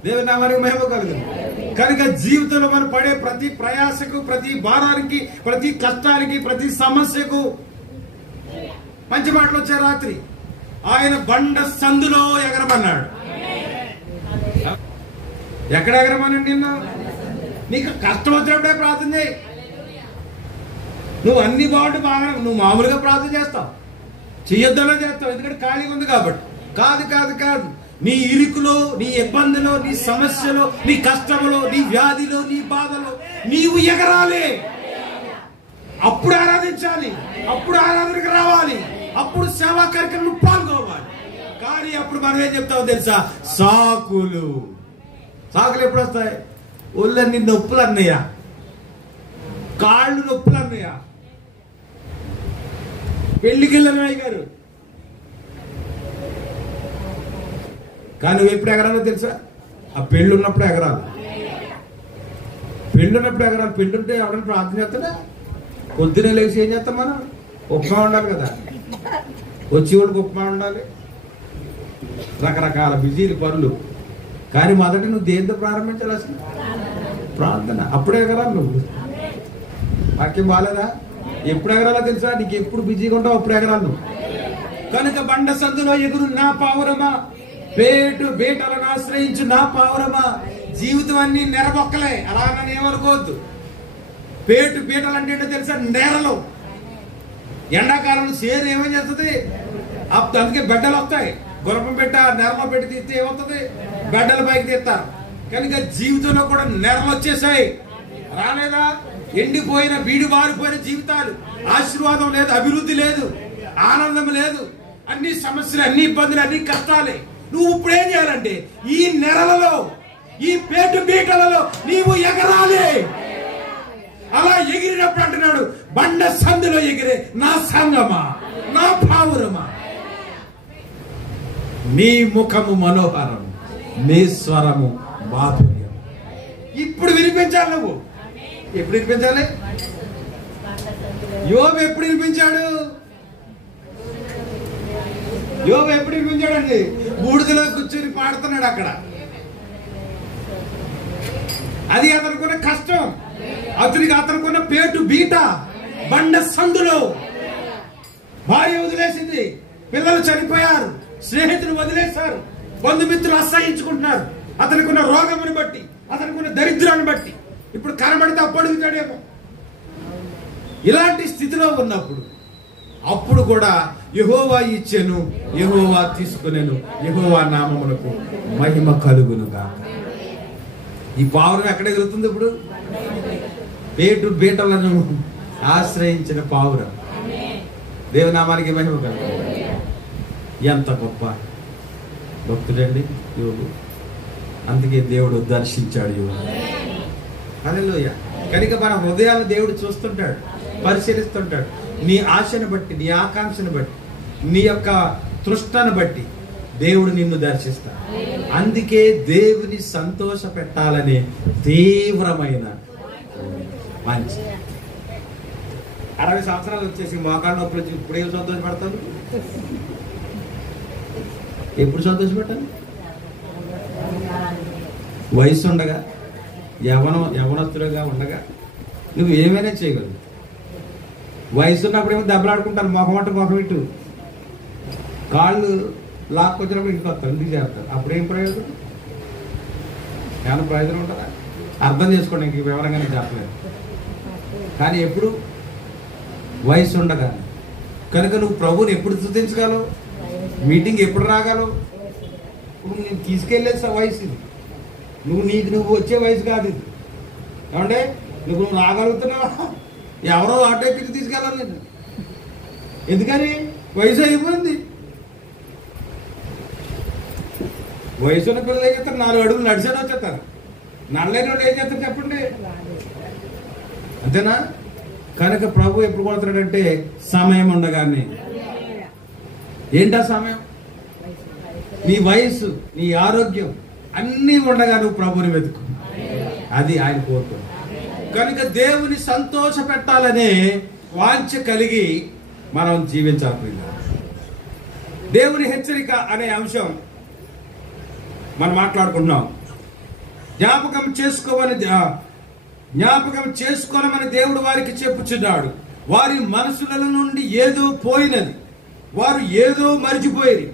దేవుని నామానికి మహిమ కలుగుతుంది. కనుక జీవితంలో మనం పడే ప్రతి ప్రయాసకు, ప్రతి భారానికి, ప్రతి కష్టానికి, ప్రతి సమస్యకు మంచి మాటలు వచ్చాయి. రాత్రి ఆయన బండ సందులో ఎగరమన్నాడు. ఎక్కడ ఎగరమనండి? నిన్న నీకు కష్టం వచ్చినప్పుడే ప్రార్థన చేయి. నువ్వు అన్ని బాగుంటే బాగా, నువ్వు మామూలుగా ప్రార్థన చేస్తావు, చెయ్యొద్దలో చేస్తావు, ఎందుకంటే ఖాళీగా ఉంది కాబట్టి. కాదు కాదు కాదు, నీ ఇరుకులో, నీ ఇబ్బందిలో, నీ సమస్యలో, నీ కష్టంలో, నీ వ్యాధిలో, నీ బాధలో నీవు ఎగరాలి. అప్పుడు ఆరాధించాలి, అప్పుడు ఆరాధనకు రావాలి, అప్పుడు సేవా కార్యక్రమంలో పాల్గొవాలి. కానీ అప్పుడు మనం ఏం చెప్తామో తెలుసా? సాకులు. సాకులు ఎప్పుడు వస్తాయి? ఒళ్ళన్నీ నొప్పులు అన్నయ్యా, కాళ్ళు నొప్పులు అన్నయ్యా. పెళ్లికి వెళ్ళిన గారు, కానీ నువ్వు ఎప్పుడు ఎగరాలో తెలుసా? ఆ పెళ్ళి ఉన్నప్పుడు ఎగరాలి. పెళ్ళి ఉన్నప్పుడు ఎగరాలి. పెళ్ళి ఉంటే ఎవరైనా ప్రార్థన చేస్తాడా? పొద్దునే లేచి ఏం చేస్తాం మనం? ఉప్మా ఉండాలి కదా, వచ్చి కూడా ఉప్మా ఉండాలి, రకరకాల బిజీలు పనులు. కానీ మొదట నువ్వు దేంతో ప్రారంభించాలి? అసలు ప్రార్థన. అప్పుడే ఎగరాలి. నువ్వు వాక్యం బాగాలేదా? ఎప్పుడు ఎగరాలో తెలుసా? నీకు ఎప్పుడు బిజీగా ఉంటావు అప్పుడు ఎగరాలి నువ్వు. కనుక బండ సందులో ఎగురు నా పావురమా, పేటు బేటలను ఆశ్రయించు నా పావురమా. జీవితం అన్ని నెరబొక్కలే, అలా నన్ను ఏమనుకోవద్దు. పేటు బీటలు అంటే ఏంటో తెలుసా? నేరలు. ఎండాకాలంలో సేరు ఏమని చేస్తుంది? అందుకే బెడ్డలు వస్తాయి. గురపం పెట్ట నెరలో పెట్టి తీస్తే ఏమవుతుంది? బెడ్డల పైకి తీస్తారు. కనుక జీవితంలో కూడా నెరలు వచ్చేసాయి. రాలేదా? ఎండిపోయిన, బీడి బారిపోయిన జీవితాలు. ఆశీర్వాదం లేదు, అభివృద్ధి లేదు, ఆనందం లేదు, అన్ని సమస్యలు, అన్ని ఇబ్బందులు, అన్ని కష్టాలే. నువ్వు ఇప్పుడు ఏం చేయాలంటే ఈ నెరలలో, ఈ పేటు బీటలలో నీవు ఎగరాలి. అలా ఎగిరినప్పుడు అంటున్నాడు, బండ సందులో ఎగిరే నా సంగమా, నా పావురమా, నీ ముఖము మనోహరం, నీ స్వరము మాధుర్యం. ఇప్పుడు వినిపించాలి. నువ్వు ఎప్పుడు వినిపించాలి? యోబు ఎప్పుడు వినిపించాడు? యోబు ఎప్పుడు వినిపించాడండి? బూడిదలో కూర్చొని పాడుతున్నాడు అక్కడ. అది అతనుకున్న కష్టం, అతనుకున్న పేటు బీట. బండ సందులో భార్య వదిలేసింది, పిల్లలు చనిపోయారు, స్నేహితులు వదిలేశారు, బంధుమిత్రులు అసహించుకుంటున్నారు. అతనుకున్న రోగమును బట్టి, అతనుకున్న దరిద్రాన్ని బట్టి ఇప్పుడు కనబడితే అప్పడుగుతాడేమో. ఇలాంటి స్థితిలో ఉన్నప్పుడు అప్పుడు కూడా యెహోవా ఇచ్చెను, యెహోవా తీసుకునేను, యెహోవా నామమునకు మహిమ కలుగునుగా. ఈ పావురం ఎక్కడ ఎగురుతుంది? ఇప్పుడు పేటు బీటలను ఆశ్రయించిన పావురం. దేవునామానికి మహిమ కలుగు. ఎంత గొప్ప భక్తుడండి యోబు. అందుకే దేవుడు దర్శించాడు యోబు. హల్లెలూయా. కనుక మన హృదయాలను దేవుడు చూస్తుంటాడు, పరిశీలిస్తుంటాడు. నీ ఆశను బట్టి, నీ ఆకాంక్షను బట్టి, నీ యొక్క తృష్ణను బట్టి దేవుడు నిన్ను దర్శిస్తాడు. అందుకే దేవుని సంతోష పెట్టాలనే తీవ్రమైన మంచి. 60 సంవత్సరాలు వచ్చేసి మోకాళ్ళ నొప్పులు వచ్చి ఇప్పుడు ఏం సంతోషపడతాను? ఎప్పుడు సంతోషపెట్టాను? వయసు ఉండగా యవనస్తులుగా ఉండగా నువ్వు ఏమైనా చేయగలవు. వయసు ఉన్నప్పుడు ఏమో దెబ్బలాడుకుంటారు, మొహం ఇటు కాళ్ళు లాక్కొచ్చినప్పుడు ఇంటికి వస్తారు, ఇంటికి చేస్తారు. అప్పుడేం ప్రయోజనం? ఏమైనా ప్రయోజనం ఉంటుందా? అర్థం చేసుకోండి, ఇంక వివరంగానే చెప్పలేదు. కానీ ఎప్పుడు వయసు ఉండగా కనుక నువ్వు ప్రభువుని ఎప్పుడు స్తుతించగలవు? మీటింగ్ ఎప్పుడు రాగలవు? ఇప్పుడు నేను తీసుకెళ్ళేది వయసు ఇది, నువ్వు వచ్చే వయసు కాదు ఇది. ఏమంటే నువ్వు రాగలుగుతున్నావా? ఎవరో ఆటో ఎక్కి తీసుకెళ్ళాలి నేను. ఎందుకని? వయసు అయిపోయింది. వయసు ఉన్న పిల్లలు ఏం చేస్తారు? 4 అడుగులు నడిచాను వచ్చేస్తారు. నడలేని వాళ్ళు ఏం చేస్తారు చెప్పండి? అంతేనా? కనుక ప్రభు ఎప్పుడు కొడుతున్నాడంటే సమయం ఉండగానే. ఏంటా సమయం? నీ వయసు, నీ ఆరోగ్యం అన్నీ ఉండగా నువ్వు ప్రభుని వెతుకు. అది ఆయన కోరుతుంది. కనుక దేవుని సంతోష పెట్టాలనే వాంఛ కలిగి మనం జీవించాలి. దేవుని హెచ్చరిక అనే అంశం మనం మాట్లాడుకుంటున్నాం. జ్ఞాపకం చేసుకోనమని దేవుడు వారికి చెప్పుచున్నాడు. వారి మనసుల నుండి ఏదో పోయినది, వారు ఏదో మరిచిపోయి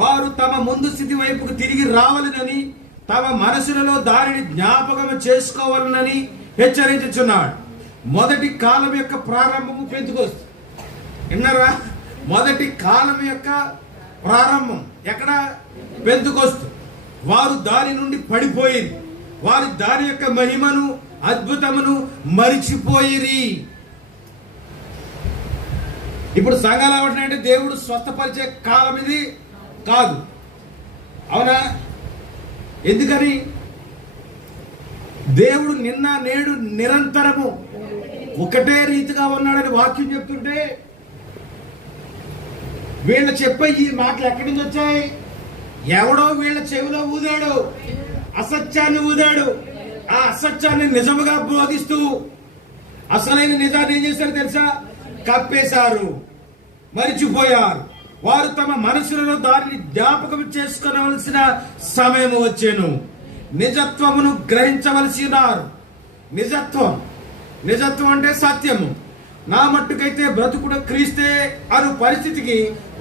వారు తమ ముందు స్థితి వైపుకు తిరిగి రావాలని తమ మనసులలో దానిని జ్ఞాపకం చేసుకోవాలని హెచ్చరించుచున్నాడు. మొదటి కాలం యొక్క ప్రారంభము పెంతుకొస్తు. విన్నారా? మొదటి కాలం యొక్క ప్రారంభం ఎక్కడ? పెంతుకొస్తు. వారు దాని నుండి పడిపోయింది, వారు దాని యొక్క మహిమను అద్భుతమును మరిచిపోయిరి. ఇప్పుడు సంఘాలు ఏమంటున్నాయంటే దేవుడు స్వస్థపరిచే కాలం ఇది కాదు. అవునా? ఎందుకని? దేవుడు నిన్న నేడు నిరంతరము ఒకటే రీతిగా ఉన్నాడని వాక్యం చెప్తుంటే వీళ్ళు చెప్పే ఈ మాటలు ఎక్కడి నుంచి వచ్చాయి? ఎవడో వీళ్ళ చెవిలో ఊదాడు, అసత్యాన్ని ఊదాడు. ఆ అసత్యాన్ని నిజముగా బోధిస్తూ అసలైన నిజాన్ని ఏం చేశారు తెలుసా? కప్పేశారు, మరిచిపోయారు. వారు తమ మనసులలో దానిని జ్ఞాపకం చేసుకోవలసిన సమయం వచ్చేను. నిజత్వమును గ్రహించవలసి ఉన్నారు. నిజత్వం అంటే సత్యము. నా మట్టుకైతే బ్రతుకుడు క్రీస్తే అను పరిస్థితికి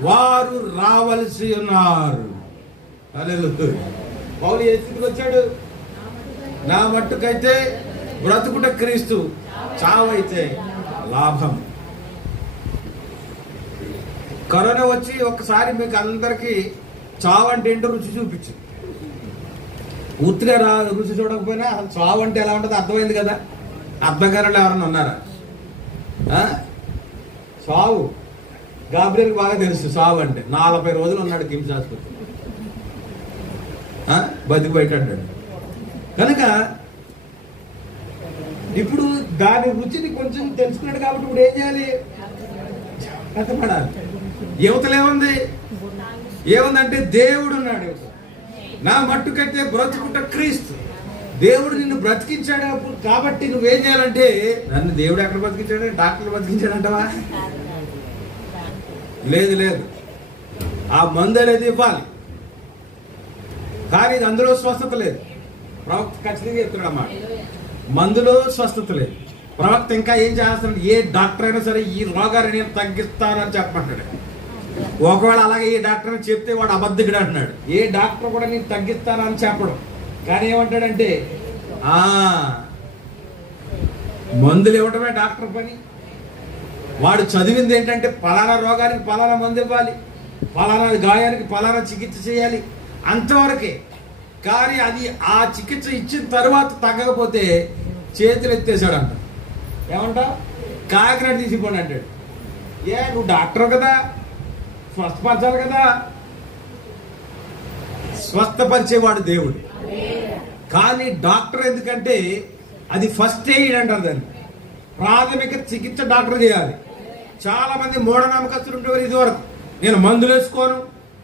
వారు రావలసి ఉన్నారు. పౌలు ఏ స్థితికి వచ్చాడు? నా మట్టుకైతే బ్రతుకుట క్రీస్తు, చావైతే లాభం. కరోనా వచ్చి ఒక్కసారి మీకు అందరికి చావు అంటే ఏంటో రుచి చూపించు. పూర్తిగా రుచి చూడకపోయినా అసలు చావు అంటే ఎలా ఉంటుందో అర్థమైంది కదా. అర్థం కాని ఎవరన్నా ఉన్నారా? చావు గాబ్రియల్కి బాగా తెలుసు. చావు అంటే 40 రోజులు ఉన్నాడు కిమ్స్ ఆసుపత్రి, బతికి బయట అంటాడు. కనుక ఇప్పుడు దాని రుచిని కొంచెం తెలుసుకున్నాడు కాబట్టి ఇప్పుడు ఏం చేయాలి? కథపడాలి. యువతలేముంది? ఏముందంటే దేవుడు ఉన్నాడు. నా మట్టుకైతే బ్రతుకుట క్రీస్తు. దేవుడు నిన్ను బ్రతికించాడు కాబట్టి నువ్వేం చేయాలంటే, నన్ను దేవుడు ఎక్కడ బ్రతికించాడు? డాక్టర్లు బ్రతికించాడంటవా? లేదు. ఆ మందు అనేది ఇవ్వాలి. కానీ అందులో స్వస్థత లేదు. ప్రవక్త ఖచ్చితంగా చెప్తున్నాడు అన్నమాట. మందులో స్వస్థత లేదు. ప్రవక్త ఇంకా ఏం చేస్తున్నాడు? ఏ డాక్టర్ అయినా సరే ఈ రోగాన్ని నేను తగ్గిస్తానని చెప్పమంటాడు. ఒకవేళ అలాగే ఏ డాక్టర్ అని చెప్తే వాడు అబద్ధికుడు అంటున్నాడు. ఏ డాక్టర్ కూడా నేను తగ్గిస్తానని చెప్పడం. కానీ ఏమంటాడంటే మందులు ఇవ్వటమే డాక్టర్ పని. వాడు చదివింది ఏంటంటే పలానా రోగానికి పలానా మందు ఇవ్వాలి, పలానా గాయానికి పలానా చికిత్స చేయాలి, అంతవరకే. కానీ అది ఆ చికిత్స ఇచ్చిన తర్వాత తగ్గకపోతే చేతులు ఎత్తేసాడంట. ఏమంటా? కాకినాడ తీసిపోండి అంటాడు. నువ్వు డాక్టర్ కదా, స్వస్థపరచాలి కదా. స్వస్థపరిచేవాడు దేవుడు. కానీ డాక్టర్ ఎందుకంటే అది ఫస్ట్ ఎయిడ్ అంటారు దాన్ని. ప్రాథమిక చికిత్స డాక్టర్ చేయాలి. చాలా మంది మూఢనమ్మకస్తులు ఉండేవారు ఇదివరకు. నేను మందులు వేసుకోను,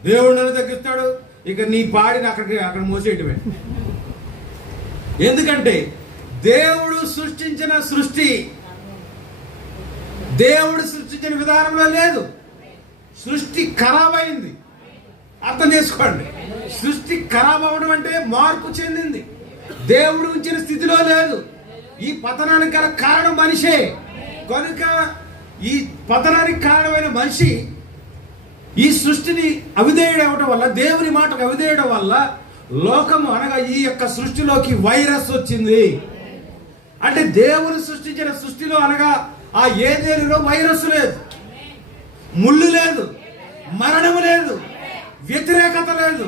దేవుడు నన్ను తగ్గిస్తాడు, ఇక నీ పాడిని అక్కడ మోసేయటమే. ఎందుకంటే దేవుడు సృష్టించిన సృష్టి దేవుడు సృష్టించిన విధానంలో లేదు. సృష్టి ఖరాబ్ అయింది. అర్థం చేసుకోండి. సృష్టి ఖరాబ్ అవ్వడం అంటే మార్పు చెందింది. దేవుడు ఉంచిన స్థితిలో లేదు. ఈ పతనానికి గల కారణం మనిషే. కనుక ఈ పతనానికి కారణమైన మనిషి ఈ సృష్టిని అవిధేయుడు అవ్వడం వల్ల, దేవుని మాటకు అవిధేయడం వల్ల లోకము అనగా ఈ యొక్క సృష్టిలోకి వైరస్ వచ్చింది. అంటే దేవుని సృష్టించిన సృష్టిలో అనగా ఆ ఏదేనులో వైరస్ లేదు, ముళ్ళు లేదు, మరణము లేదు, వ్యతిరేకత లేదు.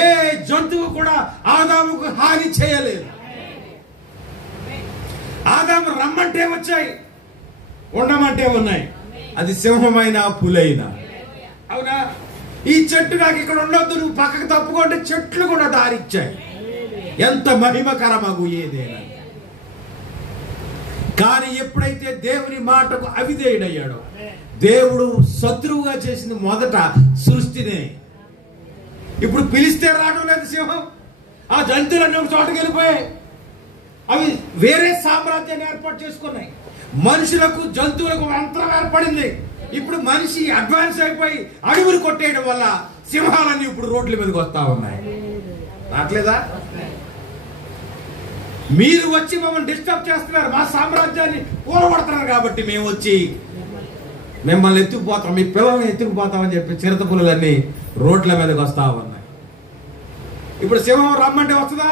ఏ జంతువు కూడా ఆదాముకు హాని చేయలేదు. ఆదాము రమ్మంటే వచ్చాయి, ఉండమంటే ఉన్నాయి. అది సింహమైనా పులైనా. అవునా? ఈ చెట్టు నాకు ఇక్కడ ఉండొద్దు, నువ్వు పక్కకు తప్పుకుంటే చెట్లు కూడా దారిచ్చాయి. ఎంత మహిమకరమగు ఏదేనా. కానీ ఎప్పుడైతే దేవుని మాటకు అవిధేయుడయ్యాడో, దేవుడు శత్రువుగా చేసింది మొదట సృష్టినే. ఇప్పుడు పిలిస్తే రావడం లేదు సింహం. ఆ జంతువులన్నీ ఒక చోటకి వెళ్ళిపోయాయి. అవి వేరే సామ్రాజ్యాన్ని ఏర్పాటు చేసుకున్నాయి. మనుషులకు జంతువులకు అంతరం ఏర్పడింది. ఇప్పుడు మనిషి అడ్వాన్స్ అయిపోయి అడవులు కొట్టేయడం వల్ల సింహాలన్నీ ఇప్పుడు రోడ్ల మీదకి వస్తా ఉన్నాయి. రావట్లేదా? మీరు వచ్చి మమ్మల్ని డిస్టర్బ్ చేస్తున్నారు, మా సామ్రాజ్యాన్ని కూలగొడుతున్నారు కాబట్టి మేము వచ్చి మిమ్మల్ని ఎత్తుకుపోతాం, మీ పిల్లల్ని ఎత్తుకుపోతామని చెప్పి చిరుతపులన్నీ రోడ్ల మీదకి వస్తా ఉన్నాయి. ఇప్పుడు సింహం రమ్మంటే వస్తుందా?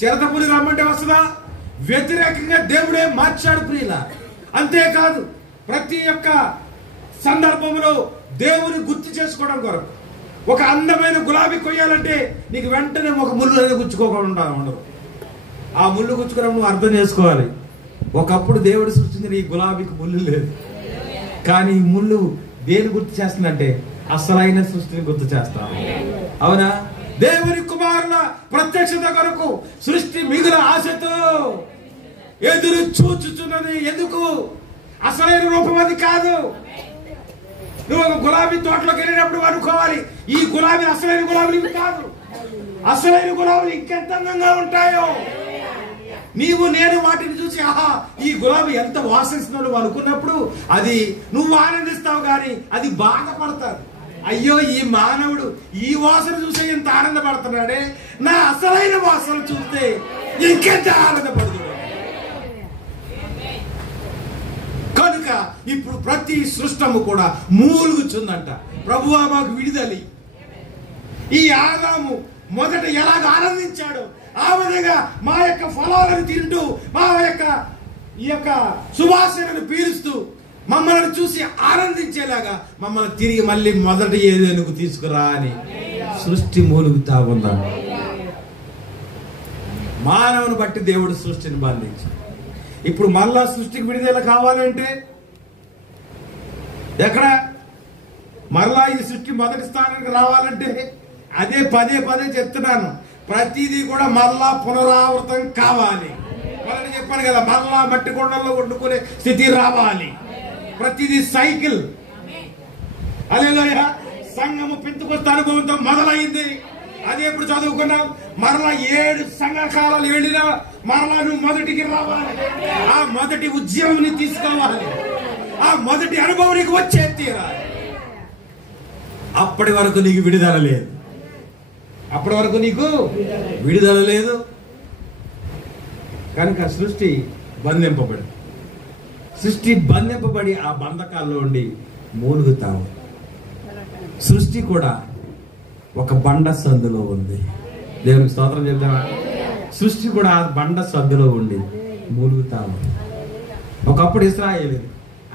చిరుతపులి రమ్మంటే వస్తుందా? వ్యతిరేకంగా దేవుడే మార్చాడు ప్రియుల. అంతేకాదు, ప్రతి ఒక్క సందర్భంలో దేవుని గుర్తు చేసుకోవడం కొరకు ఒక అందమైన గులాబీ కొయ్యాలంటే నీకు వెంటనే ఒక ముళ్ళు అనేది గుచ్చుకోకుండా ఉండదు. ఆ ముళ్ళు గుచ్చుకోవడం నువ్వు అర్థం చేసుకోవాలి. ఒకప్పుడు దేవుడు సృష్టించిన ఈ గులాబీకి ముళ్ళు లేదు, కానీ ఈ ముళ్ళు దేని గుర్తు చేస్తుందంటే అసలైన సృష్టిని గుర్తు చేస్తా. అవునా? దేవుని కుమారుల ప్రత్యక్షత కొరకు సృష్టి మిగుల ఆశతో ఎదురు చూచుచున్నది. ఎందుకు? అసలైన రూపం అది కాదు. నువ్వు ఒక గులాబీ తోటలోకి వెళ్ళినప్పుడు అనుకోవాలి, ఈ గులాబీ అసలైన గులాబీలు కాదు. అసలైన గులాబీలు ఇంకెంత అందంగా ఉంటాయో. నీవు నేను వాటిని చూసి ఆహా ఈ గులాబీ ఎంత వాసిస్తున్నాడు అనుకున్నప్పుడు అది నువ్వు ఆనందిస్తావు, కానీ అది బాధపడతాడు. అయ్యో ఈ మానవుడు ఈ వాసన చూసే ఎంత ఆనందపడుతున్నాడే, నా అసలైన వాసన చూస్తే ఇంకెంత ఆనందపడుతున్నాడు. కనుక ఇప్పుడు ప్రతి సృష్టము కూడా మూలుగుచుందంట, ప్రభువా మాకు విడుదలి. ఈ ఆదాము మొదట ఎలాగ ఆనందించాడో ఆ విధంగా మా యొక్క ఫలాలను తింటూ మా యొక్క ఈ యొక్క సువాసనను పీలుస్తూ మమ్మల్ని చూసి ఆనందించేలాగా మమ్మల్ని తిరిగి మళ్ళీ మొదటి ఏదైనా తీసుకురా అని సృష్టి మూలుగుతా ఉన్నాడు. మానవుని బట్టి దేవుడు సృష్టిని బంధించాడు. ఇప్పుడు మళ్ళా సృష్టికి విడుదల కావాలంటే ఎక్కడ? మరలా ఈ సృష్టి మొదటి స్థానానికి రావాలంటే అదే పదే పదే చెప్తున్నాను, ప్రతిదీ కూడా మరలా పునరావృతం కావాలి. మొదటి చెప్పాను కదా, మరలా మట్టి కొండల్లో వండుకునే స్థితి రావాలి. ప్రతిదీ సైకిల్. హల్లెలూయా. సంఘము పెంతుకొస్త అనుభవంతో మొదలైంది. అది ఎప్పుడు చదువుకున్నాం? మరలా 7 సంఘకాలాలు వెళ్ళినా మరలా నువ్వు మొదటికి రావాలి. ఆ మొదటి ఉద్యమం తీసుకోవాలి. ఆ మొదటి అనుభవం నీకు వచ్చే తీరాలి. అప్పటి వరకు నీకు విడుదల లేదు. అప్పటి వరకు నీకు విడుదల లేదు. కనుక సృష్టి బంధింపబడి ఆ బంధకాల్లో ఉండి మూలుగుతావు. సృష్టి కూడా ఒక బండ సందులో ఉంది. దేవునికి స్తోత్రం చెప్తావా? సృష్టి కూడా ఆ బండ సందులో ఉండి మూలుగుతావు. ఒకప్పుడు ఇశ్రాయేలు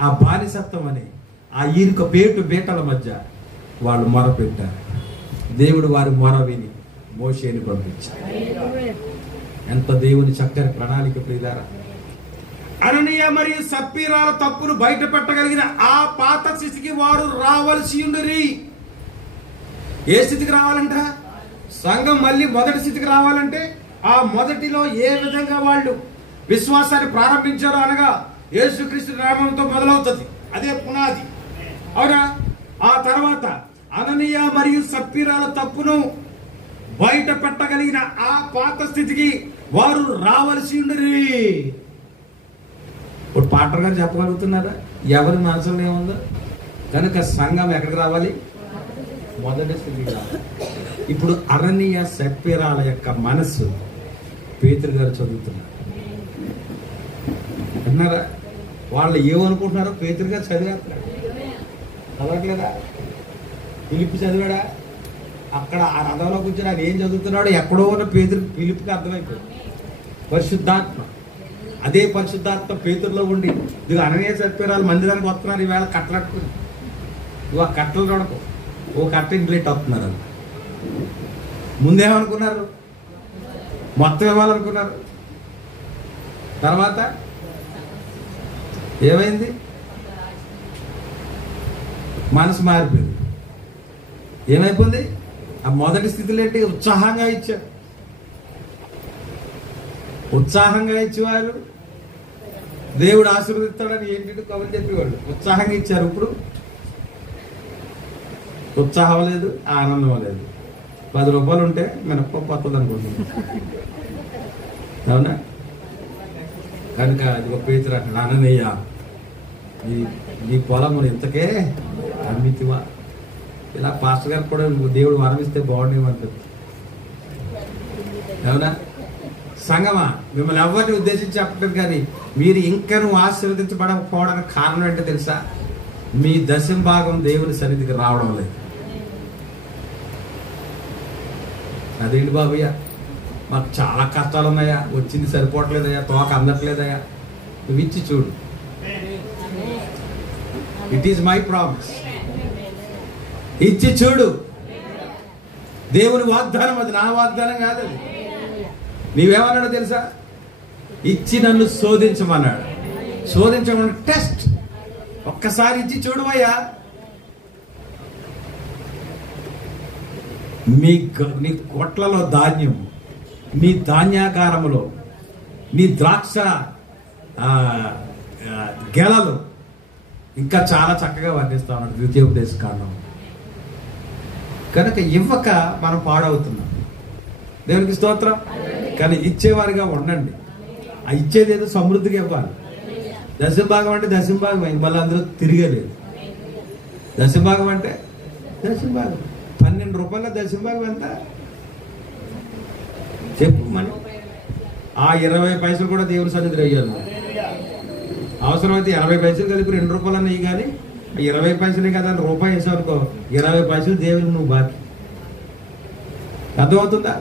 ఆ బానిసత్వం అని ఆ ఈరుక పేటు బీటల మధ్య వాళ్ళు మొర పెట్టారు. దేవుడు వారి మొర విని మోషేని పంపించారు. ఎంత దేవుని చక్కని ప్రణాళిక ప్రియులారా. అననీయ మరియు సప్పీరాల తప్పును బయట పెట్టగలిగిన ఆ పాత స్థితికి వారు రావాల్సి ఉండిరి. ఏ స్థితికి రావాలంట? సంఘం మళ్ళీ మొదటి స్థితికి రావాలంటే ఆ మొదటిలో ఏ విధంగా వాళ్ళు విశ్వాసాన్ని ప్రారంభించారో అనగా యేసుక్రీస్తు నామముతో మొదలవుతుంది. అదే పునాది. అవునా? ఆ తర్వాత అననీయ మరియు సప్పీరాల తప్పును బయట పెట్టగలిగిన ఆ పాత స్థితికి వారు రావాల్సి ఉండిరి. ఇప్పుడు పాటర్ గారు చెప్పగలుగుతున్నారా ఎవరి మనసులో ఏముందో? కనుక సంఘం ఎక్కడికి రావాలి? మొదటి స్థితికి రావాలి. ఇప్పుడు అననీయ సప్పీరాల యొక్క మనస్సు పేతురు గారు చదువుతున్నారు. అన్నారా? వాళ్ళు ఏమనుకుంటున్నారో పేతురు గారు చదివారు. చదవట్లేదా? ఫిలిప్ చదివాడా? అక్కడ ఆ రథంలో కూర్చొని ఆయన ఏం చదువుతున్నాడో ఎక్కడో ఉన్న పేతురు ఫిలిప్కి అర్థమైపోయింది. పరిశుద్ధాత్మ, అదే పరిశుద్ధాత్మ పేతురులో ఉండి ఇదిగో అననీయ సత్పురాలు మందిరానికి వస్తున్నారు, ఈవేళ కట్టలట్టుకుని ఇవి ఆ కట్టలు చూడకు, ఓ కట్ట ఇంప్లీట్ అవుతున్నారు. అది ముందేమనుకున్నారు? మొత్తం ఇవ్వాలనుకున్నారు. తర్వాత ఏమైంది? మనసు మారిపోయింది. ఏమైపోయింది? ఆ మొదటి స్థితిలో ఏంటి? ఉత్సాహంగా ఇచ్చారు. ఉత్సాహంగా ఇచ్చేవారు దేవుడు ఆశీర్వదిస్తాడని ఏంటి కబుర్లు చెప్పేవాళ్ళు. ఉత్సాహంగా ఇచ్చారు. ఇప్పుడు ఉత్సాహం లేదు, ఆనందం లేదు. 10 రూపాయలు ఉంటే మినప్పప్పు వస్తుంది అనుకుంటున్నాను. అవునా? కనుక అది ఒక పేతురు అంటాడు, అననీయ నీ పొలమును ఇంతకే అమ్మితివా? ఇలా పాస్టర్ గారు కూడా దేవుడు వరమిస్తే బాగుండేమంటుంది. అవునా? సంగమా, మిమ్మల్ని ఎవరిని ఉద్దేశించి చెప్పట్లేదు, కానీ మీరు ఇంకా నువ్వు ఆశీర్వదించబడకపోవడానికి కారణం ఏంటో తెలుసా? మీ దశమ భాగం దేవుని సన్నిధికి రావడం లేదు. అదేంటి బాబయ్య, మాకు చాలా కష్టాలు ఉన్నాయా, వచ్చింది సరిపోవట్లేదయ్యా, తోక అందట్లేదయ్యా, నువ్వు ఇచ్చి చూడు. It is my promise. ఇచ్చి చూడు. దేవుని వాగ్దానం, అది నా వాగ్దానం కాదు. అది నీవేమన్నాడో తెలుసా? ఇచ్చి నన్ను శోధించమన్నాడు. శోధించమని టెస్ట్. ఒక్కసారి ఇచ్చి చూడవయ్యా. నీ కొట్లలో ధాన్యం, నీ ధాన్యాగారములో నీ ద్రాక్ష గెలలు ఇంకా చాలా చక్కగా వర్ణిస్తా ఉన్నాడు ద్వితీయోపదేశ కాండం. కనుక ఇవ్వక మనం పాడవుతున్నాం. దేవునికి స్తోత్రం. కానీ ఇచ్చేవారిగా ఉండండి. ఆ ఇచ్చేది ఏదో సమృద్ధిగా ఇవ్వాలి. దశభాగం అంటే దశభాగం, మళ్ళీ అందులో తిరిగేలేదు. దశభాగం అంటే దశభాగం. 12 రూపాయల దశభాగం ఎంత చెప్పు. మనం ఆ 20 పైసలు కూడా దేవుని సన్నిధిలో వేయాలి. అవసరమైతే 80 పైసలు కలిపి 2 రూపాయలు అన్నవి, కానీ 20 పైసలే కదా అని రూపాయి వేసావు అనుకో, 20 పైసలు దేవుని నువ్వు బాకీ. అర్థమవుతుందా?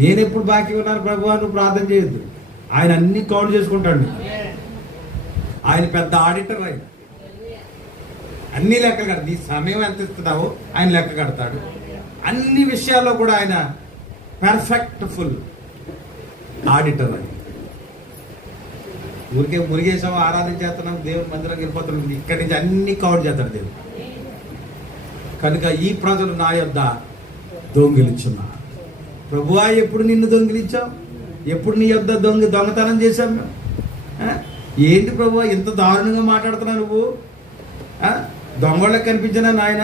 నేను ఎప్పుడు బాకీ ఉన్నాను ప్రభువా నువ్వు ప్రార్థన చేయొద్దు. ఆయన అన్ని కౌంట్ చేసుకుంటాడు. ఆయన పెద్ద ఆడిటర్. ఆయన అన్ని లెక్క కడతాడు. నీ సమయం ఎంత ఇస్తున్నావో ఆయన లెక్క కడతాడు. అన్ని విషయాల్లో కూడా ఆయన పర్ఫెక్ట్ ఫుల్ ఆడిటర్. ఆయన ఊరికే మురిగేసాము, ఆరాధన చేస్తున్నాం, దేవుని మందిరం వెళ్ళిపోతున్నాం, ఇక్కడి నుంచి అన్ని కౌంట్ చేస్తాడు దేవుడు. కనుక ఈ ప్రజలు నా యొద్ద దొంగిలించున్నారు. ప్రభువా ఎప్పుడు నిన్ను దొంగిలించావు? ఎప్పుడు నీ యొద్ద దొంగతనం చేశాం మేము? ఏంటి ప్రభువా ఇంత దారుణంగా మాట్లాడుతున్నావు నువ్వు? దొంగళ్ళకి కనిపించినా నాయన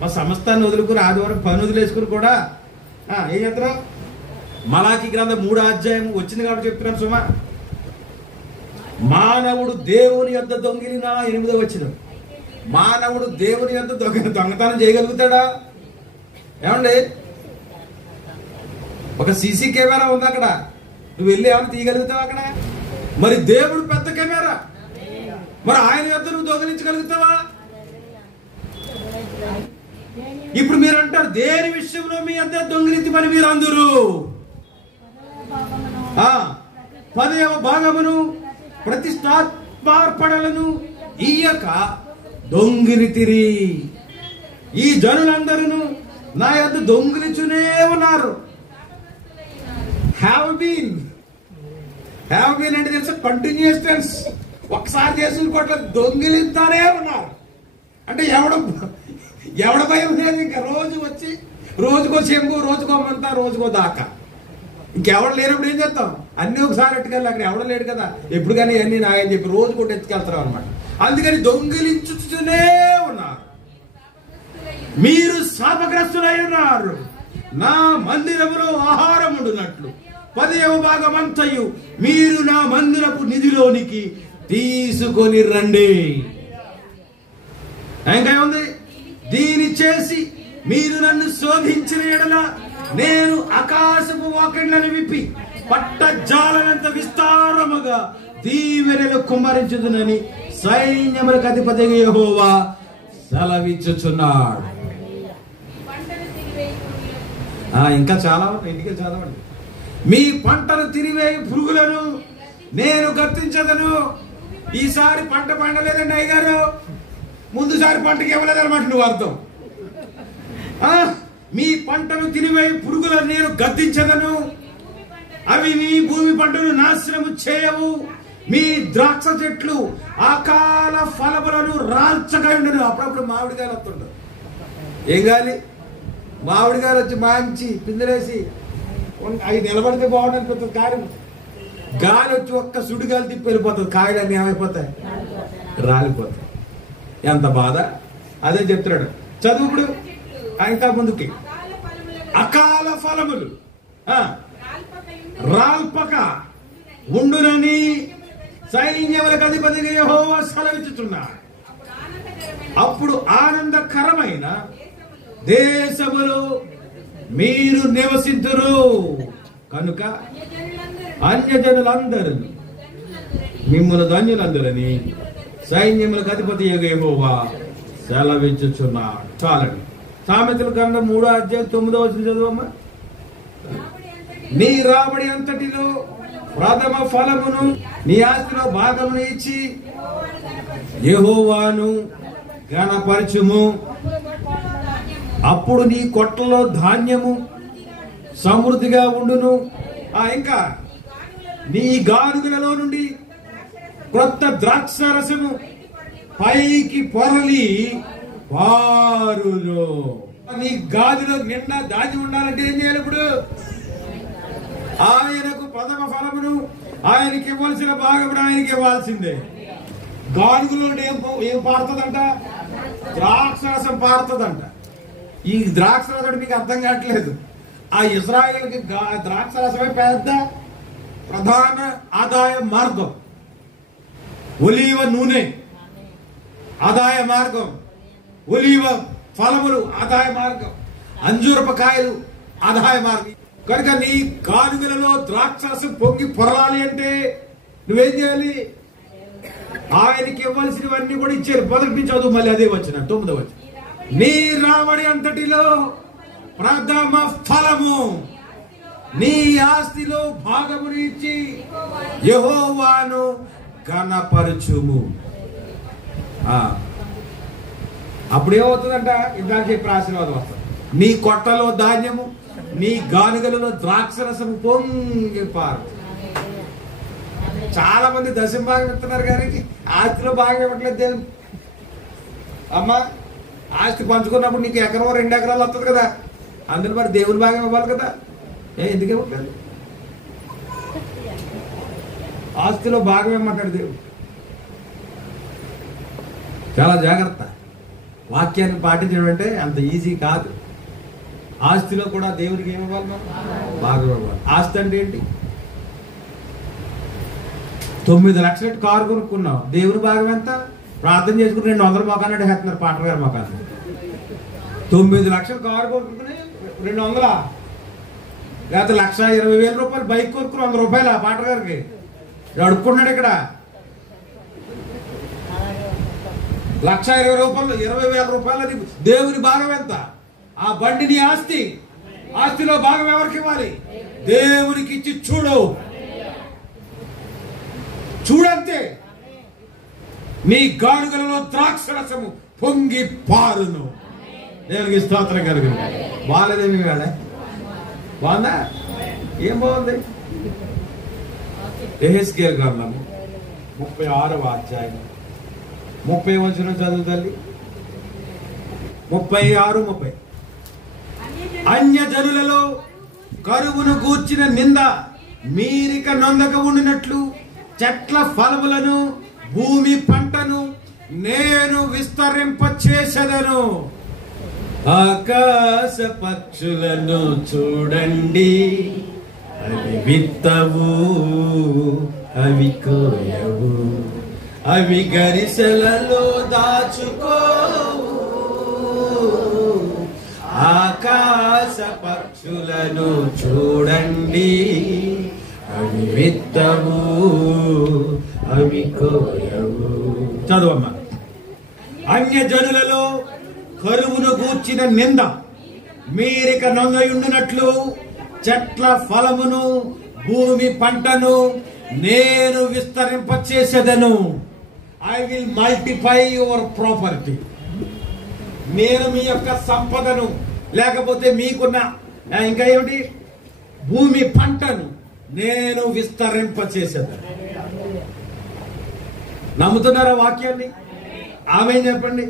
మా సమస్తాన్ని వదులుకుని ఆదివారం పని వదిలేసుకుని కూడా ఏం చెప్తున్నావు? మలాకి గ్రంథం 3వ అధ్యాయం వచ్చింది కాబట్టి చెప్తున్నాను సుమా. మానవుడు దేవుని యొద్ద దొంగిలిన 8వ వచనం. మానవుడు దేవుని యొద్ద దొంగతనం చేయగలుగుతాడా? ఏమండి, ఒక సీసీ కెమెరా ఉంది అక్కడ, నువ్వు వెళ్ళి ఏమైనా తీయగలుగుతావు అక్కడ? మరి దేవుడు పెద్ద కెమెరా, మరి ఆయన యొద్ద నువ్వు దొంగిలించగలుగుతావా? ఇప్పుడు మీరు అంటారు దేని విషయంలో మీ అంతా దొంగిలించి మరి మీరు అందరూ 10వ భాగమును ప్రతిష్ఠాత్మార్పణలను ఇయ్యక దొంగిలితిరి. ఈ జనులందరూ నా యొద్ద దొంగిలించునే ఉన్నారు. హ్యావ్ బీన్ అంటే తెలుసా? Continuous tense. ఒకసారి చేసుకోవట్లేదు, దొంగిలిస్తానే ఉన్నారు. అంటే ఎవడ భయం లేదు. ఇంకా రోజు వచ్చి రోజుకో చెంబు, రోజుకో మంతా, రోజుకో దాకా. ఇంకెవడ లేనప్పుడు ఏం చేస్తాం? అన్ని ఒకసారి ఎట్టుకెళ్ళి అక్కడ ఎవడ లేడు కదా, ఎప్పుడు కానీ అన్ని నాయని చెప్పి రోజు కూడా ఎత్తుకెళ్తారు అనమాట. అందుకని దొంగిలించుతూనే ఉన్నారు. మీరు శాపగ్రస్తులై ఉన్నారు. నా మందిరములో ఆహారం ఉండునట్లు 10వ భాగం అంతయు మీరు నా మందిరపు నిధిలోనికి తీసుకొని రండి. ఇంకా ఉంది, దీని చేసి మీరు నన్ను శోధించిన ఎడల నేను ఆకాశపు వాకిళ్లను విప్పి పట్టజాలనంత విస్తారముగా దీవెనలు కుమ్మరించుదునని సైన్యములకు అధిపతి యెహోవా సెలవిచ్చుచున్నాడు. ఇంకా చాలా ఇంటికి చదవండి. మీ పంటను తిరివేయి పురుగులను నేను గర్తించదను. ఈసారి పంట పండలేదండి అయ్యగారు, ముందుసారి పంటకి ఇవ్వలేదన్నమాట నువ్వు అర్థం. మీ పంటను తిరివేయి పురుగులను నేను గద్దించదను, అవి మీ భూమి పంటను నాశనము చేయవు. మీ ద్రాక్ష చెట్లు అకాల ఫలములను రాల్చగా ఉండను. అప్పుడప్పుడు మామిడికాయలు వస్తుండవు. ఏం గాలి, మామిడికాయలు వచ్చి మంచి పిందెలేసి అవి నిలబడితే బాగుంది అనిపిస్తుంది. కాయలు గాలి వచ్చి ఒక్క సుడిగాలి తిప్పి వెళ్ళిపోతుంది, కాయలన్నీ ఏమైపోతాయి, రాలిపోతాయి. ఎంత బాధ. అదే చెప్తున్నాడు చదువు ఇప్పుడు ఇంకా ముందుకి. అకాల ఫలములు రాల్పక ఉండునని సైన్యములకు అధిపతిగా యెహోవా సెలవిచ్చుచున్నాడు. అప్పుడు ఆనందకరమైన దేశములో మీరు నివసింతురు కనుక అన్యజనులందరూ మిమ్మల్ని ధన్యులందరని సైన్యములకు అధిపతి యెహోవా సెలవిచ్చుచున్నాడు. చాలండి. సామెతల గ్రంథం 3:9 చదువమ్మా. నీ రాబడి అంతటిలో ప్రథమ ఫలమును నీ ఆస్తిలో భాగమును ఇచ్చి యెహోవాను ఘనపరచుము. అప్పుడు నీ కొట్లలో ధాన్యము సమృద్ధిగా ఉండును. ఇంకా నీ గానుగలలో నుండి క్రొత్త ద్రాక్ష రసము పైకి పొరలి పారును. నీ గాజులో నిండా ధాన్యం ఉండాలంటే ఏం చేయాలి? ఇప్పుడు ఆయనకు ప్రథమ ఫలమును ఆయనకి ఇవ్వాల్సిన భాగమును ఆయనకి ఇవ్వాల్సిందే. గానుగులో ఏం పారుతుందంట? ద్రాక్షరసం పారుతుందంట. ఈ ద్రాక్షరసం మీకు అర్థం కావట్లేదు. ఆ ఇశ్రాయేలుకి ద్రాక్షరసమే పెద్ద ప్రధాన ఆదాయ మార్గం. ఒలీవ నూనె ఆదాయ మార్గం, ఒలీవ ఫలములు ఆదాయ మార్గం, అంజూరపు కాయలు ఆదాయ మార్గం. కనుక నీ గానుగలలో ద్రాక్షరసం పొంగి పొరలాలి అంటే నువ్వేం చేయాలి? ఆయనకి ఇవ్వాల్సినవన్నీ కూడా ఇచ్చారు. మొదటి నుంచి చదువు, మళ్ళీ అదే వచ్చిన 9వ వచనం. నీ రాబడి అంతటిలో ప్రథమ ఫలము నీ ఆస్తిలో భాగమును ఇచ్చి యెహోవాను ఘనపరచుము. అప్పుడేమవుతుందంట? ఇందాక చెప్పి ఆశీర్వాదం వస్తుంది. నీ కొట్టలో ధాన్యము, నీ గానుగలలో ద్రాక్షరసము పొంగి పారు. చాలా మంది దశమ భాగం ఇస్తున్నారు కానీ ఆస్తిలో భాగం ఇవ్వట్లేదు దేవుడు. అమ్మా, ఆస్తి పంచుకున్నప్పుడు నీకు ఎకరం 2 ఎకరాలు వస్తుంది కదా, అందులో మరి దేవుని భాగం ఇవ్వాలి కదా. ఎందుకు ఇవ్వట్లేదు? ఆస్తిలో భాగం ఇవ్వమంటాడు దేవుడు. చాలా జాగ్రత్త. వాక్యాన్ని పాటించడం అంటే అంత ఈజీ కాదు. ఆస్తిలో కూడా దేవుడికి ఏమి ఇవ్వాలి? మనం భాగం ఇవ్వాలి. ఆస్తి అంటే ఏంటి? 9 లక్షల కారు కొనుక్కున్నాం, దేవుని భాగం ఎంత? ప్రార్థన చేసుకుని 200 మొఖాన్ని అడిగేస్తున్నారు పాటర్ గారి మొఖాన్ని. 9 లక్షల కారు కొనుక్కుని 200, లేకపోతే 1,20,000 రూపాయలు బైక్ కొనుక్కుని 100 రూపాయలు పాటర్ గారికి అడుక్కున్నాడు. ఇక్కడ 1,20,000 రూపాయలు, 20,000 రూపాయలు. అది దేవుని భాగం ఎంత? ఆ బండి నీ ఆస్తి. ఆస్తిలో భాగం ఎవరికి ఇవ్వాలి? దేవునికి ఇచ్చి చూడంతే. నీ గానుగలలో ద్రాక్షరసము పొంగి పారును. దేవునికి స్తోత్రం కలుగును. బాగాలేదేమి వేళ? బాగుందా? ఏం బాగుంది? యెహెజ్కేలు గ్రంథము 36వ అధ్యాయం 30వ వచనం చదువు తల్లి. 36:30. అన్యజనులలో కరువును గూర్చిన నింద మీరిక నొందక ఉండినట్లు చెట్ల ఫలములను భూమి పంటను నేను విస్తరింప చేసెదను. ఆకాశ పక్షులను చూడండి, అవి విత్తవు, అవి కోయవు, అవి గరిసెలలో దాచుకోవు. ఆకాశ పక్షులను చూడండి, అవి విత్తవు అవి కోయవు. చదువమ్మా. అన్యజనులలో కరువును గూర్చిన నింద మీరిక నొంగయుండునట్లు చెట్ల ఫలమును భూమి పంటను నేను విస్తరింపచేసేదను. I will multiply your property. నేను మీ యొక్క సంపదను, లేకపోతే మీకున్న ఇంకా ఏమిటి భూమి పంటను నేను విస్తరింపచేసేదను. నమ్ముతున్నారా వాక్యాన్ని? ఆమె చెప్పండి.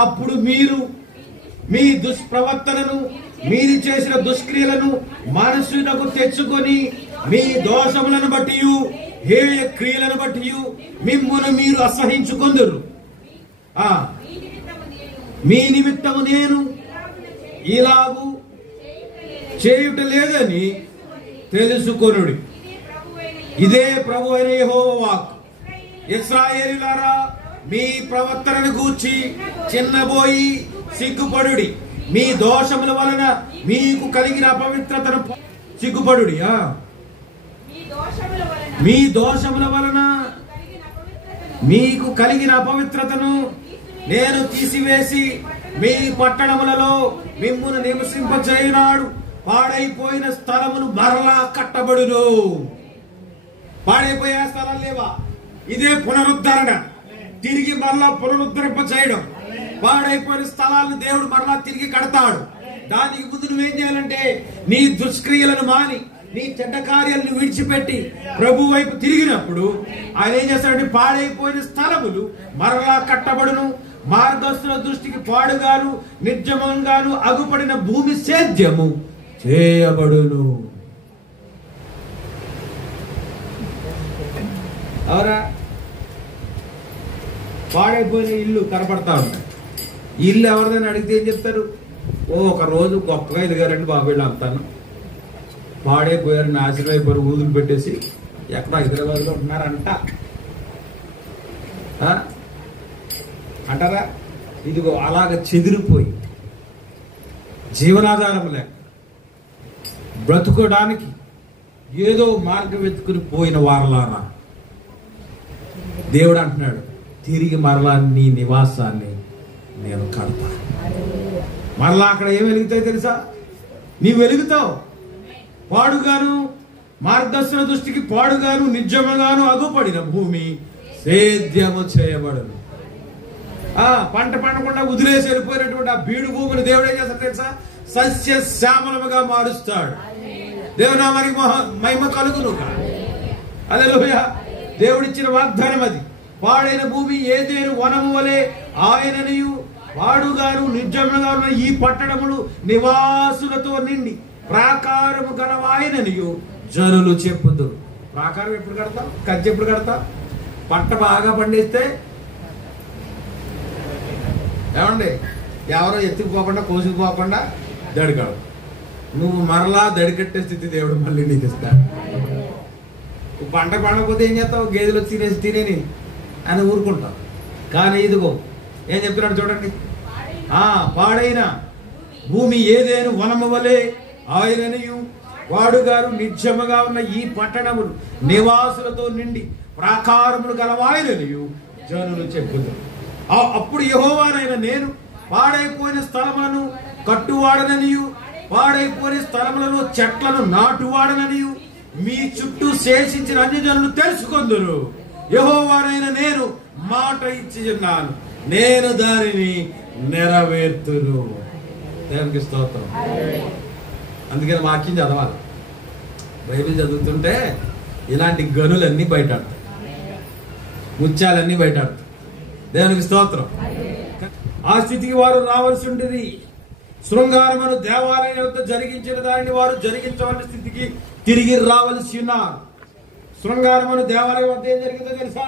అప్పుడు మీరు మీ దుష్ప్రవర్తనను, మీరు చేసిన దుష్క్రియలను మనసునకు తెచ్చుకొని మీ దోషములను బట్టి హేయ క్రియలను బట్టి మిమ్మును మీరు అసహించుకొందురు. మీ నిమిత్తము నేను ఇలాగు చేయుట లేదని తెలుసుకొనుడి. ఇదే ప్రభు అయిన యెహోవా వాక్కు. ఇశ్రాయేలీయులారా, మీ ప్రవర్తనను గూర్చి చిన్నబోయి సిగ్గుపడుడి. మీ దోషముల వలన మీకు కలిగిన అపవిత్రతను సిగ్గుపడుడి. మీ దోషముల వలన మీకు కలిగిన అపవిత్రతను నేను తీసివేసి మీ పట్టణములలో మిమ్మును నివసింపచేయునాడు. పాడైపోయిన స్థలమును మరలా కట్టబడును. పాడైపోయే స్థలాలు లేవా? ఇదే పునరుద్ధరణ. తిరిగి మరలా పునరుద్ధరింప చేయడం. పాడైపోయిన స్థలాలను దేవుడు మరలా తిరిగి కడతాడు. దానికి ముందు నువ్వేం చేయాలంటే నీ దుష్క్రియలను మాని, నీ చెడ్డ కార్యాలను విడిచిపెట్టి ప్రభు వైపు తిరిగినప్పుడు ఆయన ఏం చేస్తాడంటే పాడైపోయిన స్థలములు మరలా కట్టబడును. మార్గస్థుల దృష్టికి పాడుగాను నిర్జమంగాను అగుపడిన భూమి సేద్యము చేయబడును. అవునా? పాడైపోయిన ఇల్లు కనపడతా ఉంటాయి. ఇల్లు ఎవరిదని అడిగితే ఏం చెప్తారు? ఒక రోజు గొప్పగా ఎదిగారండి బాబు వీళ్ళు అంతాను, పాడైపోయారు, నాశనం అయిపోయారు, ఊదులు పెట్టేసి ఎక్కడ హైదరాబాద్లో ఉంటున్నారంట అంటారా? ఇదిగో అలాగ చెదిరిపోయి జీవనాధారం లేక బ్రతుకోవడానికి ఏదో మార్గం వెతుకుని పోయిన వారలారా, దేవుడు అంటున్నాడు తిరిగి మరలా నీ నివాసాన్ని నేను కడతా. మరలా అక్కడ ఏం వెలుగుతాయి తెలుసా? నీవు వెలుగుతావు. పాడుగాను మార్గదర్శన దృష్టికి పాడుగాను నిజముగాను అగుపడిన భూమి సేద్యము చేయబడను. పంట పండకుండా వదిలేసి వెళ్ళిపోయినటువంటి ఆ బీడు భూమిని దేవుడు ఏం చేస్తాడు తెలుసా? సస్య శ్యామలముగా మారుస్తాడు. దేవునామానికి మహిమ కలుగును. హల్లెలూయా. దేవుడిచ్చిన వాగ్దానం అది. పాడైన భూమి ఏదేను వనము వలె ఆయననియు పాడుగాను నిర్జముగా ఉన్న ఈ పట్టణములు నివాసులతో నిండి ప్రాకారము గలవాయననియు జనులు చెప్పుదురు. ప్రాకారం ఎప్పుడు కడతాం? కంచె ఎప్పుడు కడతాం? పంట బాగా పండిస్తే ఏమండి, ఎవరో ఎత్తుకుపోకుండా కోసుకుపోకుండా దడికాడు. నువ్వు మరలా దడికట్టే స్థితి దేవుడు మళ్ళీ నీకు ఇస్తాడు. పంట పండకపోతే ఏం చేస్తావు? గేదెలు తినేసి తినేని అని ఊరుకుంటావు. కానీ ఇదిగో ఏం చెప్తున్నాడు చూడండి. పాడైన భూమి ఏదేను వనము వలె ఆయననియు వాడుగారు నిత్యముగా ఉన్న ఈ పట్టణములు నివాసులతో నిండి ప్రాకారములు గలవాయననియు జనులు చెప్పుదురు. అప్పుడు యెహోవానైన నేను పాడైపోయిన స్థలములను కట్టువాడననియు పాడైపోయిన స్థలములను చెట్లను నాటువాడననియు మీ చుట్టూ శేషించిన అన్యజనులు తెలుసుకొందురు. యెహోవానైన నేను మాట ఇచ్చి ఉన్నాను, నేను దానిని నెరవేర్తును. దేవునికి స్తోత్రం. అందుకని వాక్యం చదవాలి. బైబిల్ చదువుతుంటే ఇలాంటి గనులన్నీ బయటాడతాయి, ముత్యాలన్నీ బయటాడతాయి. దేవునికి స్తోత్రం. ఆ స్థితికి వారు రావాల్సి ఉంటుంది. శృంగారమును దేవాలయం యొక్క జరిగించిన దానిని వారు జరిగించవలసిన స్థితికి తిరిగి రావలసి ఉన్నారు. శృంగారమును దేవాలయం వద్ద ఏం జరిగిందో తెలుసా?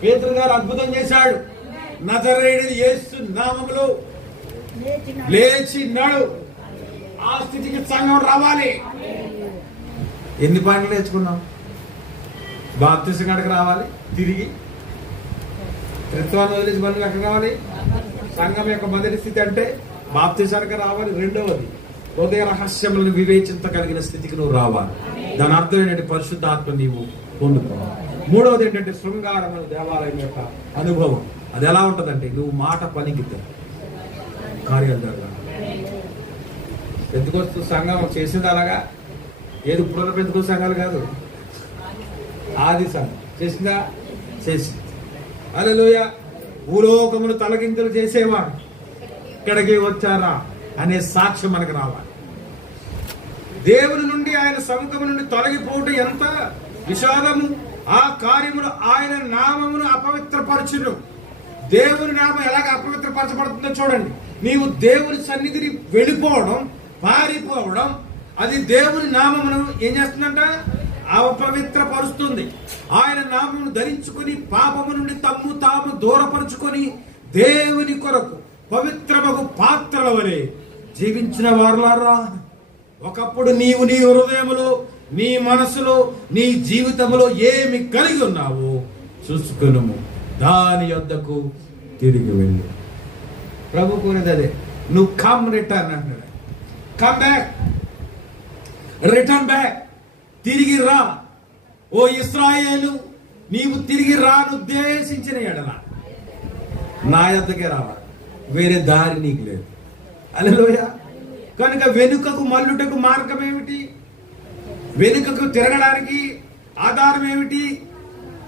పేతురు గారు అద్భుతం చేశాడు. నజరేయుడు యేసు నామములో లేచి నడు. ఆ స్థితికి సంఘం రావాలి. ఎన్ని పాయింట్లు నేర్చుకున్నాం? బాప్తిసం కాడికి రావాలి, తిరిగి త్రిత్వాన్ని వదిలేసి మళ్ళీ ఎక్కడ రావాలి? సంఘం యొక్క మొదటి స్థితి అంటే బాప్తిసానికి రావాలి. రెండవది హృదయ రహస్యములను వివేచించగలిగిన స్థితికి నువ్వు రావాలి. దాని అర్థం ఏంటంటే పరిశుద్ధాత్మ నీవు పొందుకోవాలి. మూడవది ఏంటంటే శృంగారమైన దేవాలయం యొక్క అనుభవం. అది ఎలా ఉంటుందంటే నువ్వు మాట పలికితే కార్యాలు జరగాలి. పెంతుకొస్తు సంఘం చేసింది అలాగా, ఏది ఇప్పుడున్న పెంతుకొస్తు సంఘాలు కాదు, ఆది సంఘం చేసిందా, చేసింది. హల్లెలూయా. భూలోకమును తలకిందులు చేసేవాడు ఇక్కడికి వచ్చారా అనే సాక్ష్యం మనకు రావాలి. దేవుని నుండి ఆయన సముఖము నుండి తొలగిపోవటం ఎంత విషాదము. ఆ కార్యములు ఆయన నామమును అపవిత్రపరచును. దేవుని నామం ఎలాగ అపవిత్రపరచబడుతుందో చూడండి. నీవు దేవుని సన్నిధిని వెళ్ళిపోవడం, పారిపోవడం, అది దేవుని నామమును ఏం చేస్తుందంట, అపవిత్రపరుస్తుంది. ఆయన నామమును ధరించుకొని పాపము నుండి తమ్ము తాము దూరపరుచుకొని దేవుని కొరకు పవిత్రమగు పాత్రల వలె జీవించిన వారులారా, ఒకప్పుడు నీవు నీ హృదయములో, నీ మనసులో, నీ జీవితంలో ఏమి కలిగి ఉన్నావో చూసుకునుము, దాని యొద్దకు తిరిగి వెళ్ళు. ప్రభు కోరేది అదే. నువ్వు కమ్ రిటర్న్ అంటాడు. కమ్ బ్యాక్, రిటర్న్ బ్యాక్, తిరిగి రా. ఓ ఇశ్రాయేలు, నీవు తిరిగి రానుద్దేశించిన ఎడల నా యొద్దకే రావాలి, వేరే దారి నీకు లేదు. హల్లెలూయా. కనుక వెనుకకు మల్లుటకు మార్గం ఏమిటి? వెనుకకు తిరగడానికి ఆధారం ఏమిటి?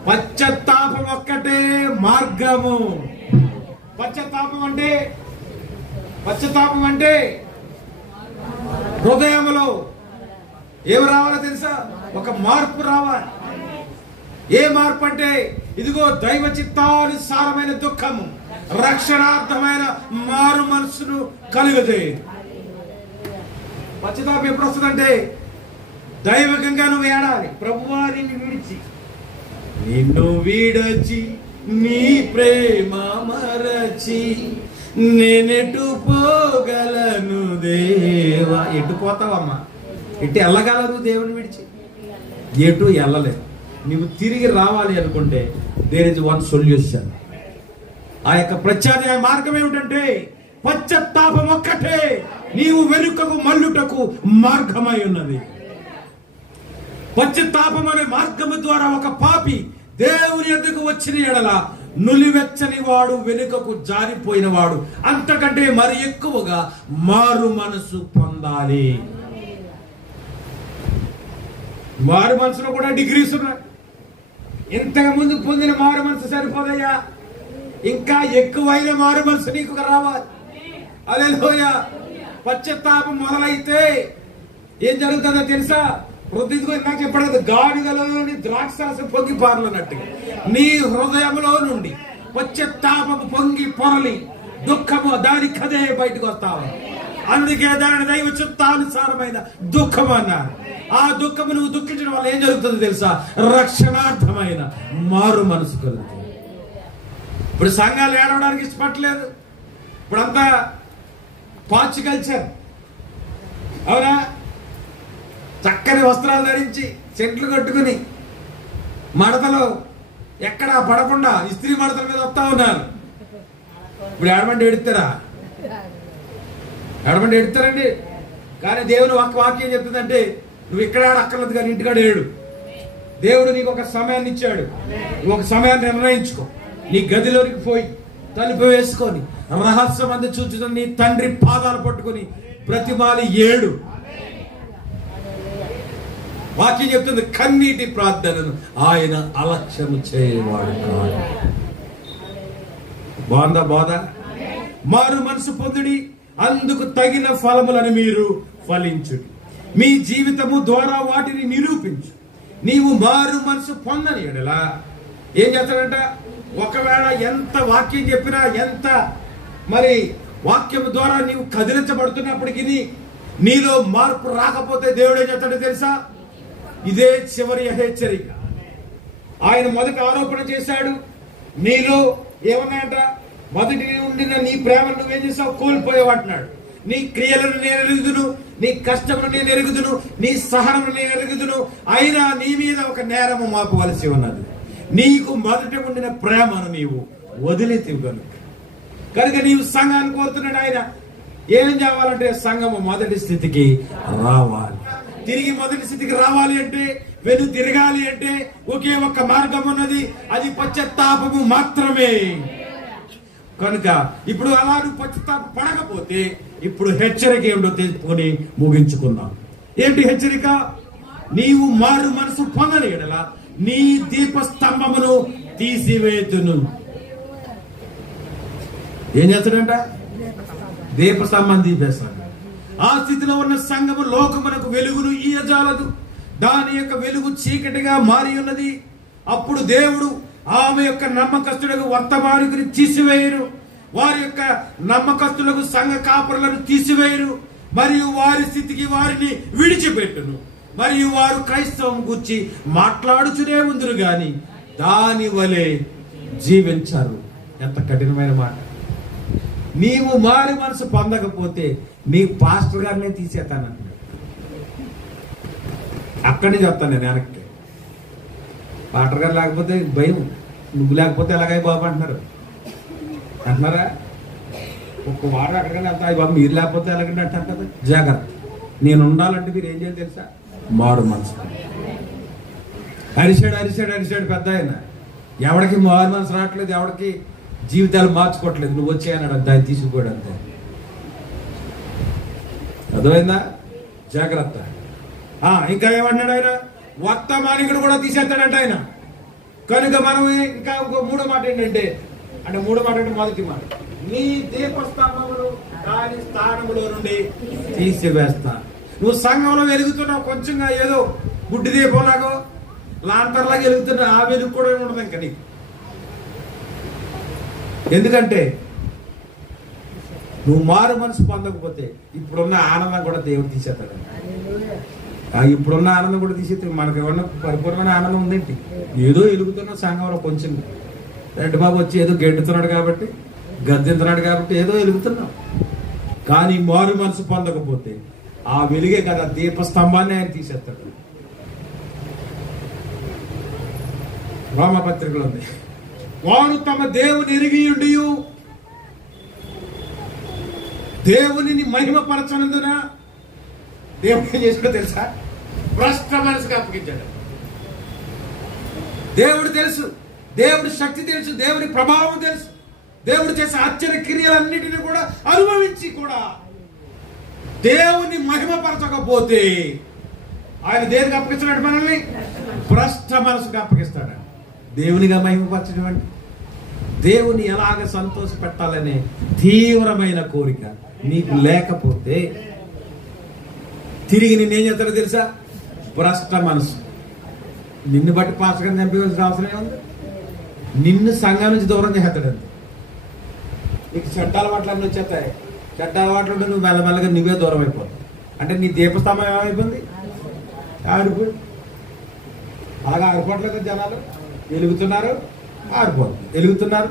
పశ్చాత్తాపం ఒక్కటే మార్గము. పశ్చాత్తాపం అంటే హృదయంలో ఏమి రావాలో తెలుసా? ఒక మార్పు రావాలి. ఏ మార్పు అంటే ఇదిగో దైవ చిత్తానుసారమైన దుఃఖము, రక్షణార్థమైన మారు మనసును కలుగజేయి. పశ్చాత్తాపం ఎప్పుడు వస్తుందంటే దైవికంగా నువ్వు ఏడాలి. ప్రభువా నిన్ను విడచి నీ ప్రేమ మరచి నేనెటు పోగలను దేవా. ఎటు పోతావమ్మా? ఎటు వెళ్ళగలరు దేవుని విడిచి? ఎటు వెళ్ళలేదు. నువ్వు తిరిగి రావాలి అనుకుంటే దేర్ ఇస్ వన్ సొల్యూషన్. ఆ యొక్క ప్రత్యామ్నాయ మార్గం ఏమిటంటే పశ్చాత్తాపం ఒక్కటే నీవు వెనుకకు మల్లుటకు మార్గమై ఉన్నది. పశ్చాత్తాపం అనే మార్గము ద్వారా ఒక పాపి దేవుని యొద్దకు వచ్చిన ఎడల నులివెచ్చని వాడు, వెనుకకు జారిపోయిన వాడు అంతకంటే మరి ఎక్కువగా మారు మనసు పొందాలి. మారు మనసులో కూడా డిగ్రీస్ ఉన్నాయి. ఇంతకు ముందు పొందిన మారు మనసు సరిపోదయ్యా, ఇంకా ఎక్కువైన మారు మనసు నీకు రావాలి. హల్లెలూయా. పశ్చాత్తాపం మొదలైతే ఏం జరుగుతుందో తెలుసా? వృద్ధిగా ఇందాక చెప్పాడు కదా, గాడిదలోని ద్రాక్షారసం పొంగి పారలన్నట్టు నీ హృదయంలో నుండి పశ్చాత్తాపము పొంగి పొరలి దుఃఖము దానికదే బయటకు వస్తావు. అందుకే దాని దైవ చిత్తానుసారమైన దుఃఖం అన్నారు. ఆ దుఃఖము నువ్వు దుఃఖించడం వల్ల ఏం జరుగుతుందో తెలుసా? రక్షణార్థమైన మారు మనసు కలుగుతుంది. ఇప్పుడు సంఘాలు ఏడవడానికి ఇష్టపడలేదు. ఇప్పుడంతా పాచ్ కల్చర్, అవునా? చక్కని వస్త్రాలు ధరించి చెట్లు కట్టుకుని మడతలు ఎక్కడా పడకుండా ఇస్త్రీ మడతల మీద వస్తా ఉన్నారు. ఇప్పుడు ఏడమంటే ఎడతారండి. కానీ దేవుని వాక్యం చెప్తుందంటే నువ్వు ఇక్కడ అక్కర్లేదు, కానీ ఇంటికాడ ఏడు. దేవుడు నీకు ఒక సమయాన్ని ఇచ్చాడు. నువ్వు ఒక సమయాన్ని నిర్ణయించుకో. నీ గదిలోనికి పోయి తలుపు వేసుకొని రహస్యం అందు చూచుతున్న నీ తండ్రి పాదాలు పట్టుకుని ప్రతిమాలి ఏడు. వాక్యం చెప్తుంది, కన్నీటి ప్రార్థనను ఆయన అలక్ష్యము చేయవాడు కాదు. బాందా బాధ. మారు మనసు పొందుడి, అందుకు తగిన ఫలములను మీరు ఫలించుడి. మీ జీవితము ద్వారా వాటిని నిరూపించు. నీవు మారు మనసు పొందని ఎడలా ఏం చేస్తాడంట? ఒకవేళ ఎంత వాక్యం చెప్పినా, ఎంత మరి వాక్యం ద్వారా నీవు కదిలించబడుతున్నప్పటికీ నీలో మార్పు రాకపోతే దేవుడు ఏం చేస్తాడో తెలుసా? ఇదే చివరి హెచ్చరిక. ఆయన మొదటి ఆరోపణ చేశాడు, నీలో ఏమన్నాయంట? మొదటి ఉండిన నీ ప్రేమను నువ్వేం చేసావు? కోల్పోయావంటున్నాడు. నీ క్రియలను నేను ఎరుగుదును, నీ కష్టమును నేను ఎరుగుదును, నీ సహనమును నేను ఎరుగుదును, అయినా నీ మీద ఒక నేరము మాపవలసి ఉన్నది. నీకు మొదట ఉండిన ప్రేమను నీవు వదిలేతివి కనుక నీవు సంఘాన్ని కోరుతున్నాడు ఆయన. ఏం కావాలంటే సంఘము మొదటి స్థితికి రావాలి. తిరిగి మొదటి స్థితికి రావాలి అంటే, వెను తిరగాలి అంటే ఒకే ఒక్క మార్గం ఉన్నది, అది పశ్చాత్తాపము మాత్రమే. కనుక ఇప్పుడు అలా నువ్వు పశ్చాత్తాప పడకపోతే ఇప్పుడు హెచ్చరిక ఏమిటో తెలుసుకొని ముగించుకున్నాం. ఏంటి హెచ్చరిక? నీవు మారు మనసు పొందని ఎడల నీ దీపస్తంభమును తీసివేతును. ఏం చేస్తాడంట? దీపస్తంభం తీపేస్తాడు. ఆ స్థితిలో ఉన్న సంఘము లోకమునకు వెలుగును ఇయ్యజాలదు, దాని యొక్క వెలుగు చీకటిగా మారి ఉన్నది. అప్పుడు దేవుడు ఆమె యొక్క నమ్మకస్తులకు వర్తమానికుని తీసివేయరు, వారి యొక్క నమ్మకస్తులకు సంఘ కాపరులను తీసివేయరు, మరియు వారి స్థితికి వారిని విడిచిపెట్టును. మరియు వారు క్రైస్తవం గురించి మాట్లాడుతూనే ఉందరు గాని దాని వలె జీవించారు. ఎంత కఠినమైన మాట! నీవు మారి మనసు పొందకపోతే నీ పాస్టర్ గారినే తీసేస్తానంటున్నాడు. అక్కడి చెప్తాను నేను వెనక్కి. పాస్టర్ గారు లేకపోతే భయం, నువ్వు లేకపోతే ఎలాగై బాబు అంటున్నారా? ఒక్క వారం అక్కడికైనా వెళ్తా, బాబు మీరు లేకపోతే ఎలాగంటే అంటారు కదా. జాగ్రత్త. నేను ఉండాలంటే మీరు ఏం చేయాలి తెలుసా? మారు మనసు. అరిశాడు పెద్ద ఆయన. ఎవడికి మారు మనసు రావట్లేదు, ఎవడికి జీవితాలు మార్చుకోవట్లేదు. నువ్వు వచ్చాయన్నాడు, దాన్ని తీసుకుపోయాడు అంతే. అర్థమైందా? జాగ్రత్త. ఇంకా ఏమన్నాడు ఆయన? వర్తమానికుడు కూడా తీసేస్తాడంట ఆయన. కనుక మనం ఇంకా ఇంకో మూడో మాట ఏంటంటే, మూడో మాట అంటే మొదటి మాట, నీ దీపస్తంభమును దాని స్థానములో నుండి తీసివేస్తా. నువ్వు సంఘంలో వెలుగుతున్నావు, కొంచెంగా ఏదో గుడ్డి దీపంలాగో లాంతర్లాగా వెలుగుతున్నావు, ఆ వెలుగు కూడా ఉండదు ఇంకా నీకు. ఎందుకంటే నువ్వు మారు మనసు పొందకపోతే ఇప్పుడున్న ఆనందం కూడా దేవుడు తీసేస్తాడు. ఇప్పుడున్న ఆనందం కూడా తీసేస్తే మనకు ఏమన్నా పరిపూర్ణమైన ఆనందం ఉందేంటి? ఏదో వెలుగుతున్న సంఘంలో కొంచెం రెడ్డి బాబు వచ్చి ఏదో గెడ్డుతున్నాడు కాబట్టి, గద్దెంతున్నాడు కాబట్టి ఏదో వెలుగుతున్నాం. కానీ మారు మనసు పొందకపోతే ఆ వెలుగే కదా దీపస్తంభాన్ని ఆయన తీసేస్తాడు. రోమపత్రికలో ఉంది, వారు తమ దేవుని ఎరిగియుండి దేవునిని మహిమపరచనందున దేవుడు ఏం చేసినా తెలుసా? భ్రష్ట మనసుకు అప్పగించాడు. దేవుడు తెలుసు, దేవుడి శక్తి తెలుసు, దేవుడి ప్రభావం తెలుసు, దేవుడు చేసే ఆశ్చర్య క్రియలన్నిటిని కూడా అనుభవించి కూడా దేవుని మహిమపరచకపోతే ఆయన దేనికి అప్పగిస్తాడు? మనల్ని భ్రష్ట మనసుకు అప్పగిస్తాడు. దేవునిగా మహిమపరచడం అంటే దేవుని ఎలాగ సంతోష పెట్టాలనే తీవ్రమైన కోరిక నీకు లేకపోతే తిరిగి నిన్నేం చేస్తాడో తెలుసా? భ్రష్ట మనసు. నిన్ను బట్టి పాస్టర్ని చంపేయాల్సిన అవసరం ఏముంది? నిన్ను సంఘం నుంచి దూరం చేస్తాడు అంతే. నీకు చెడ్డ అలవాట్లు అన్నీ వచ్చేస్తాయి. చెడ్డ అలవాట్లు ఉంటే నువ్వు మెల్లమెల్లగా నువ్వే దూరం అయిపోతావు. అంటే నీ దీపస్తంభం ఏమైపోయింది? ఆరిపోయింది. అలాగా ఆరిపోవట్లేదు జనాలు. వెలుగుతున్నారు, ఆరిపోతుంది, వెలుగుతున్నారు,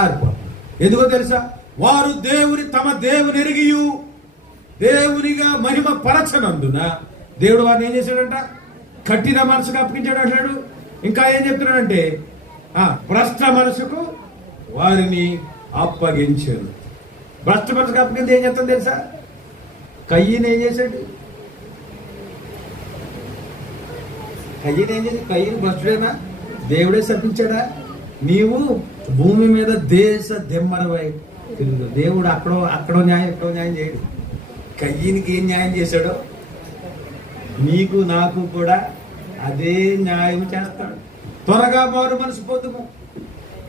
ఆరిపోతుంది. ఎందుకో తెలుసా? వారు తమ దేవుని ఎరిగియు దేవునిగా మహిమ పరచనందున దేవుడు వారిని ఏం చేశాడంట? కఠిన మనసుకు అప్పగించాడు అంటాడు. ఇంకా ఏం చెప్తున్నాడంటే భ్రష్ట మనసుకు వారిని అప్పగించారు. భ్రష్ట మనసుకు అప్పగించి ఏం చెప్తాను తెలుసా? కయ్యను ఏం చేశాడు? కయ్యను భ్రష్టుడేనా? దేవుడే శపించాడా? నీవు భూమి మీద దేశ దిమ్మరవై తిరుగు. దేవుడు అక్కడో న్యాయం ఇక్కడో న్యాయం చేయడు. కయ్యనికి ఏం న్యాయం చేశాడో నీకు నాకు కూడా అదే న్యాయం చేస్తాడు. త్వరగా మారు మనసు పొందుము.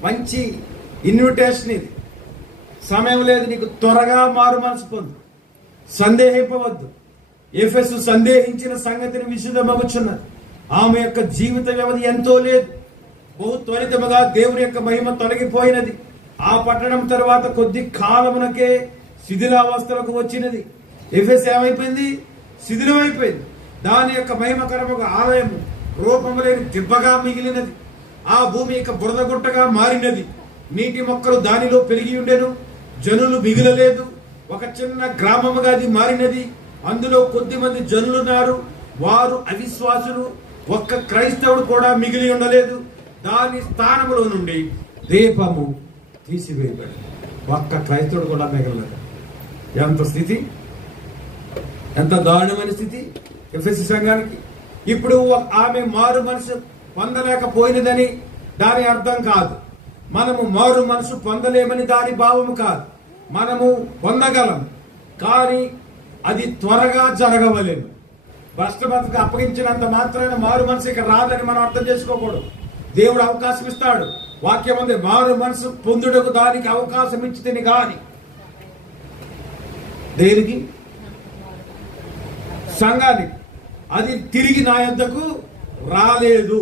మంచి ఇన్విటేషన్ ఇది. సమయం లేదు నీకు. త్వరగా మారు మనసు పొందు. సందేహింపవద్దు. ఎఫెసు సందేహించిన సంగతిని విశుద్ధమగుచున్నది. ఆమె యొక్క జీవిత వ్యవధి ఎంతో లేదు. బహు త్వరితముగా దేవుని యొక్క మహిమ తొలగిపోయినది. ఆ పట్టణం తర్వాత కొద్ది కాలమునకే శిథిలావస్థలకు వచ్చినది. ఎఫెసు ఏమైపోయింది? శిథిలం అయిపోయింది. దాని యొక్క మహిమకరముగా ఆలయము రూపము లేని దిబ్బగా మిగిలినది. ఆ భూమి యొక్క బురదగుట్టగా మారినది. నీటి మొక్కలు దానిలో పెరిగి ఉండెను, జనులు మిగిలలేదు. ఒక చిన్న గ్రామముగా అది మారినది. అందులో కొద్ది మంది జనులున్నారు, వారు అవిశ్వాసులు. ఒక్క క్రైస్తవుడు కూడా మిగిలి ఉండలేదు. దాని స్థానంలో నుండి దీపము తీసివేయబడింది. ఒక్క క్రైస్తవుడు కూడా మిగలలేదు. ఎంత స్థితి, ఎంత దారుణమైన స్థితి ఎఫెసీ సంఘానికి. ఇప్పుడు ఆమె మారు మనసు పొందలేకపోయినదని దాని అర్థం కాదు. మనము మారు మనసు పొందలేమని దాని భావము కాదు. మనము పొందగలం, కానీ అది త్వరగా జరగవలేను. భ్రష్టమతకు అప్పగించినంత మాత్రాన మారు మనసు ఇక రాదని మనం అర్థం చేసుకోకూడదు. దేవుడు అవకాశం ఇస్తాడు. వాక్యం ఉంది, మారు మనసు పొందుటకు దానికి అవకాశం ఇచ్చితేనే గాని. దేనికి? సంఘానికి. అది తిరిగి నా యొద్దకు రాలేదు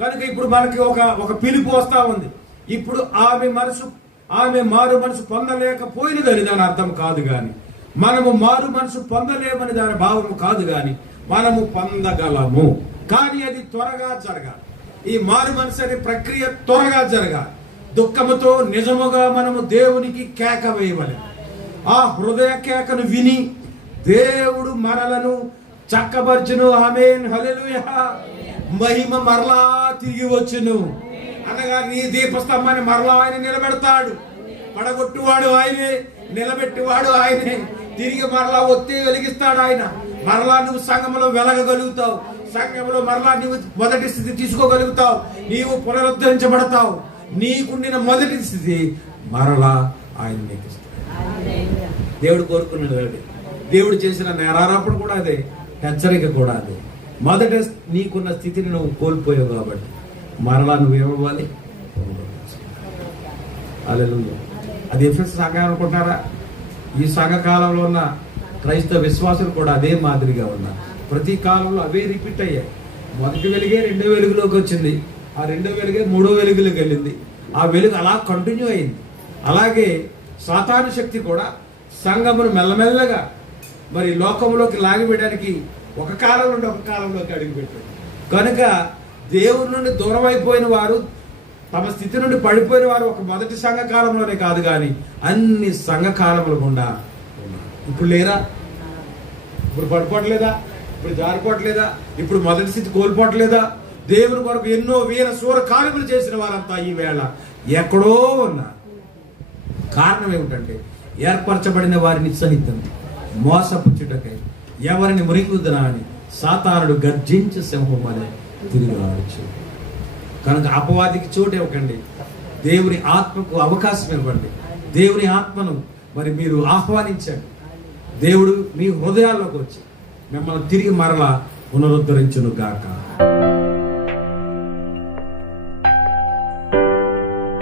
కనుక ఇప్పుడు మనకి ఒక పిలుపు వస్తా ఉంది. ఇప్పుడు ఆమె మారు మనసు పొందలేకపోయినదని దాని అర్థం కాదు గాని, మనము మారు మనసు పొందలేమని దాని భావము కాదు గాని, మనము పొందగలము. కానీ అది త్వరగా జరగాలి. ఈ మారు మనసు అనే ప్రక్రియ త్వరగా జరగాలి. దుఃఖముతో నిజముగా మనము దేవునికి కేక వేయవలె. ఆ హృదయ కేకను విని దేవుడు మనలను చక్కబర్చును. ఆమేన్, హల్లెలూయా. మహిమ మరలా తిరిగి వచ్చును అనగా నీ దీపస్తంభాన్ని మరలా ఆయన నిలబెడతాడు. పడగొట్టువాడు ఆయనే, నిలబెట్టివాడు ఆయనే. తిరిగి మరలా ఒత్తి వెలిగిస్తాడు ఆయన. మరలా నువ్వు సంఘములో వెలగగలుగుతావు. సంఘములో మరలా నువ్వు మొదటి స్థితి తీసుకోగలుగుతావు. నీవు పునరుద్ధరించబడతావు. నీకుండిన మొదటి స్థితి మరలా ఆయన నీకు ఇస్తాడు. దేవుడు కోరుకున్నాడు. దేవుడు చేసిన నేరారోపణ కూడా అదే, హెచ్చరిక కూడా అదే. మొదట నీకున్న స్థితిని నువ్వు కోల్పోయావు కాబట్టి మరలా నువ్వేమవ్వాలి? హల్లెలూయా. అది ఎఫెసీ సంఘం అనుకుంటారా? ఈ సంఘ కాలంలో ఉన్న క్రైస్తవ విశ్వాసులు కూడా అదే మాదిరిగా ఉన్నారు. ప్రతి కాలంలో అవే రిపీట్ అయ్యాయి. మొదటి వెలుగే రెండో వెలుగులోకి వచ్చింది. ఆ రెండో వెలుగే మూడో వెలుగులోకి వెళ్ళింది. ఆ వెలుగు అలా కంటిన్యూ అయింది. అలాగే సాతాను శక్తి కూడా సంఘమును మెల్లమెల్లగా మరి లోకంలోకి లాగివేయడానికి ఒక కాలం నుండి ఒక కాలంలోకి అడుగుపెట్టాడు. కనుక దేవుని నుండి దూరం అయిపోయిన వారు, తమ స్థితి నుండి పడిపోయిన వారు ఒక మొదటి సంఘ కాలంలోనే కాదు కానీ అన్ని సంఘ కాలములు గుండా ఉన్నారు. ఇప్పుడు లేరా? ఇప్పుడు పడిపోవట్లేదా? ఇప్పుడు జారిపోవట్లేదా? ఇప్పుడు మొదటి స్థితి కోల్పోవట్లేదా? దేవుని కొరకు ఎన్నో వీర శూర కార్యములు చేసిన వారంతా ఈ వేళ ఎక్కడో ఉన్నారు. కారణం ఏమిటంటే ఏర్పరచబడిన వారిని సహితం మోసపుచ్చుటకై ఎవరిని మురింగుదనా అని సాతానుడు గర్జించే సింహం అనే తిరిగి రావచ్చు. కనుక అపవాదికి చోటు ఇవ్వకండి. దేవుని ఆత్మకు అవకాశం ఇవ్వండి. దేవుని ఆత్మను మరి మీరు ఆహ్వానించండి. దేవుడు మీ హృదయాల్లోకి వచ్చి మిమ్మల్ని తిరిగి మరలా పునరుద్ధరించును గాక.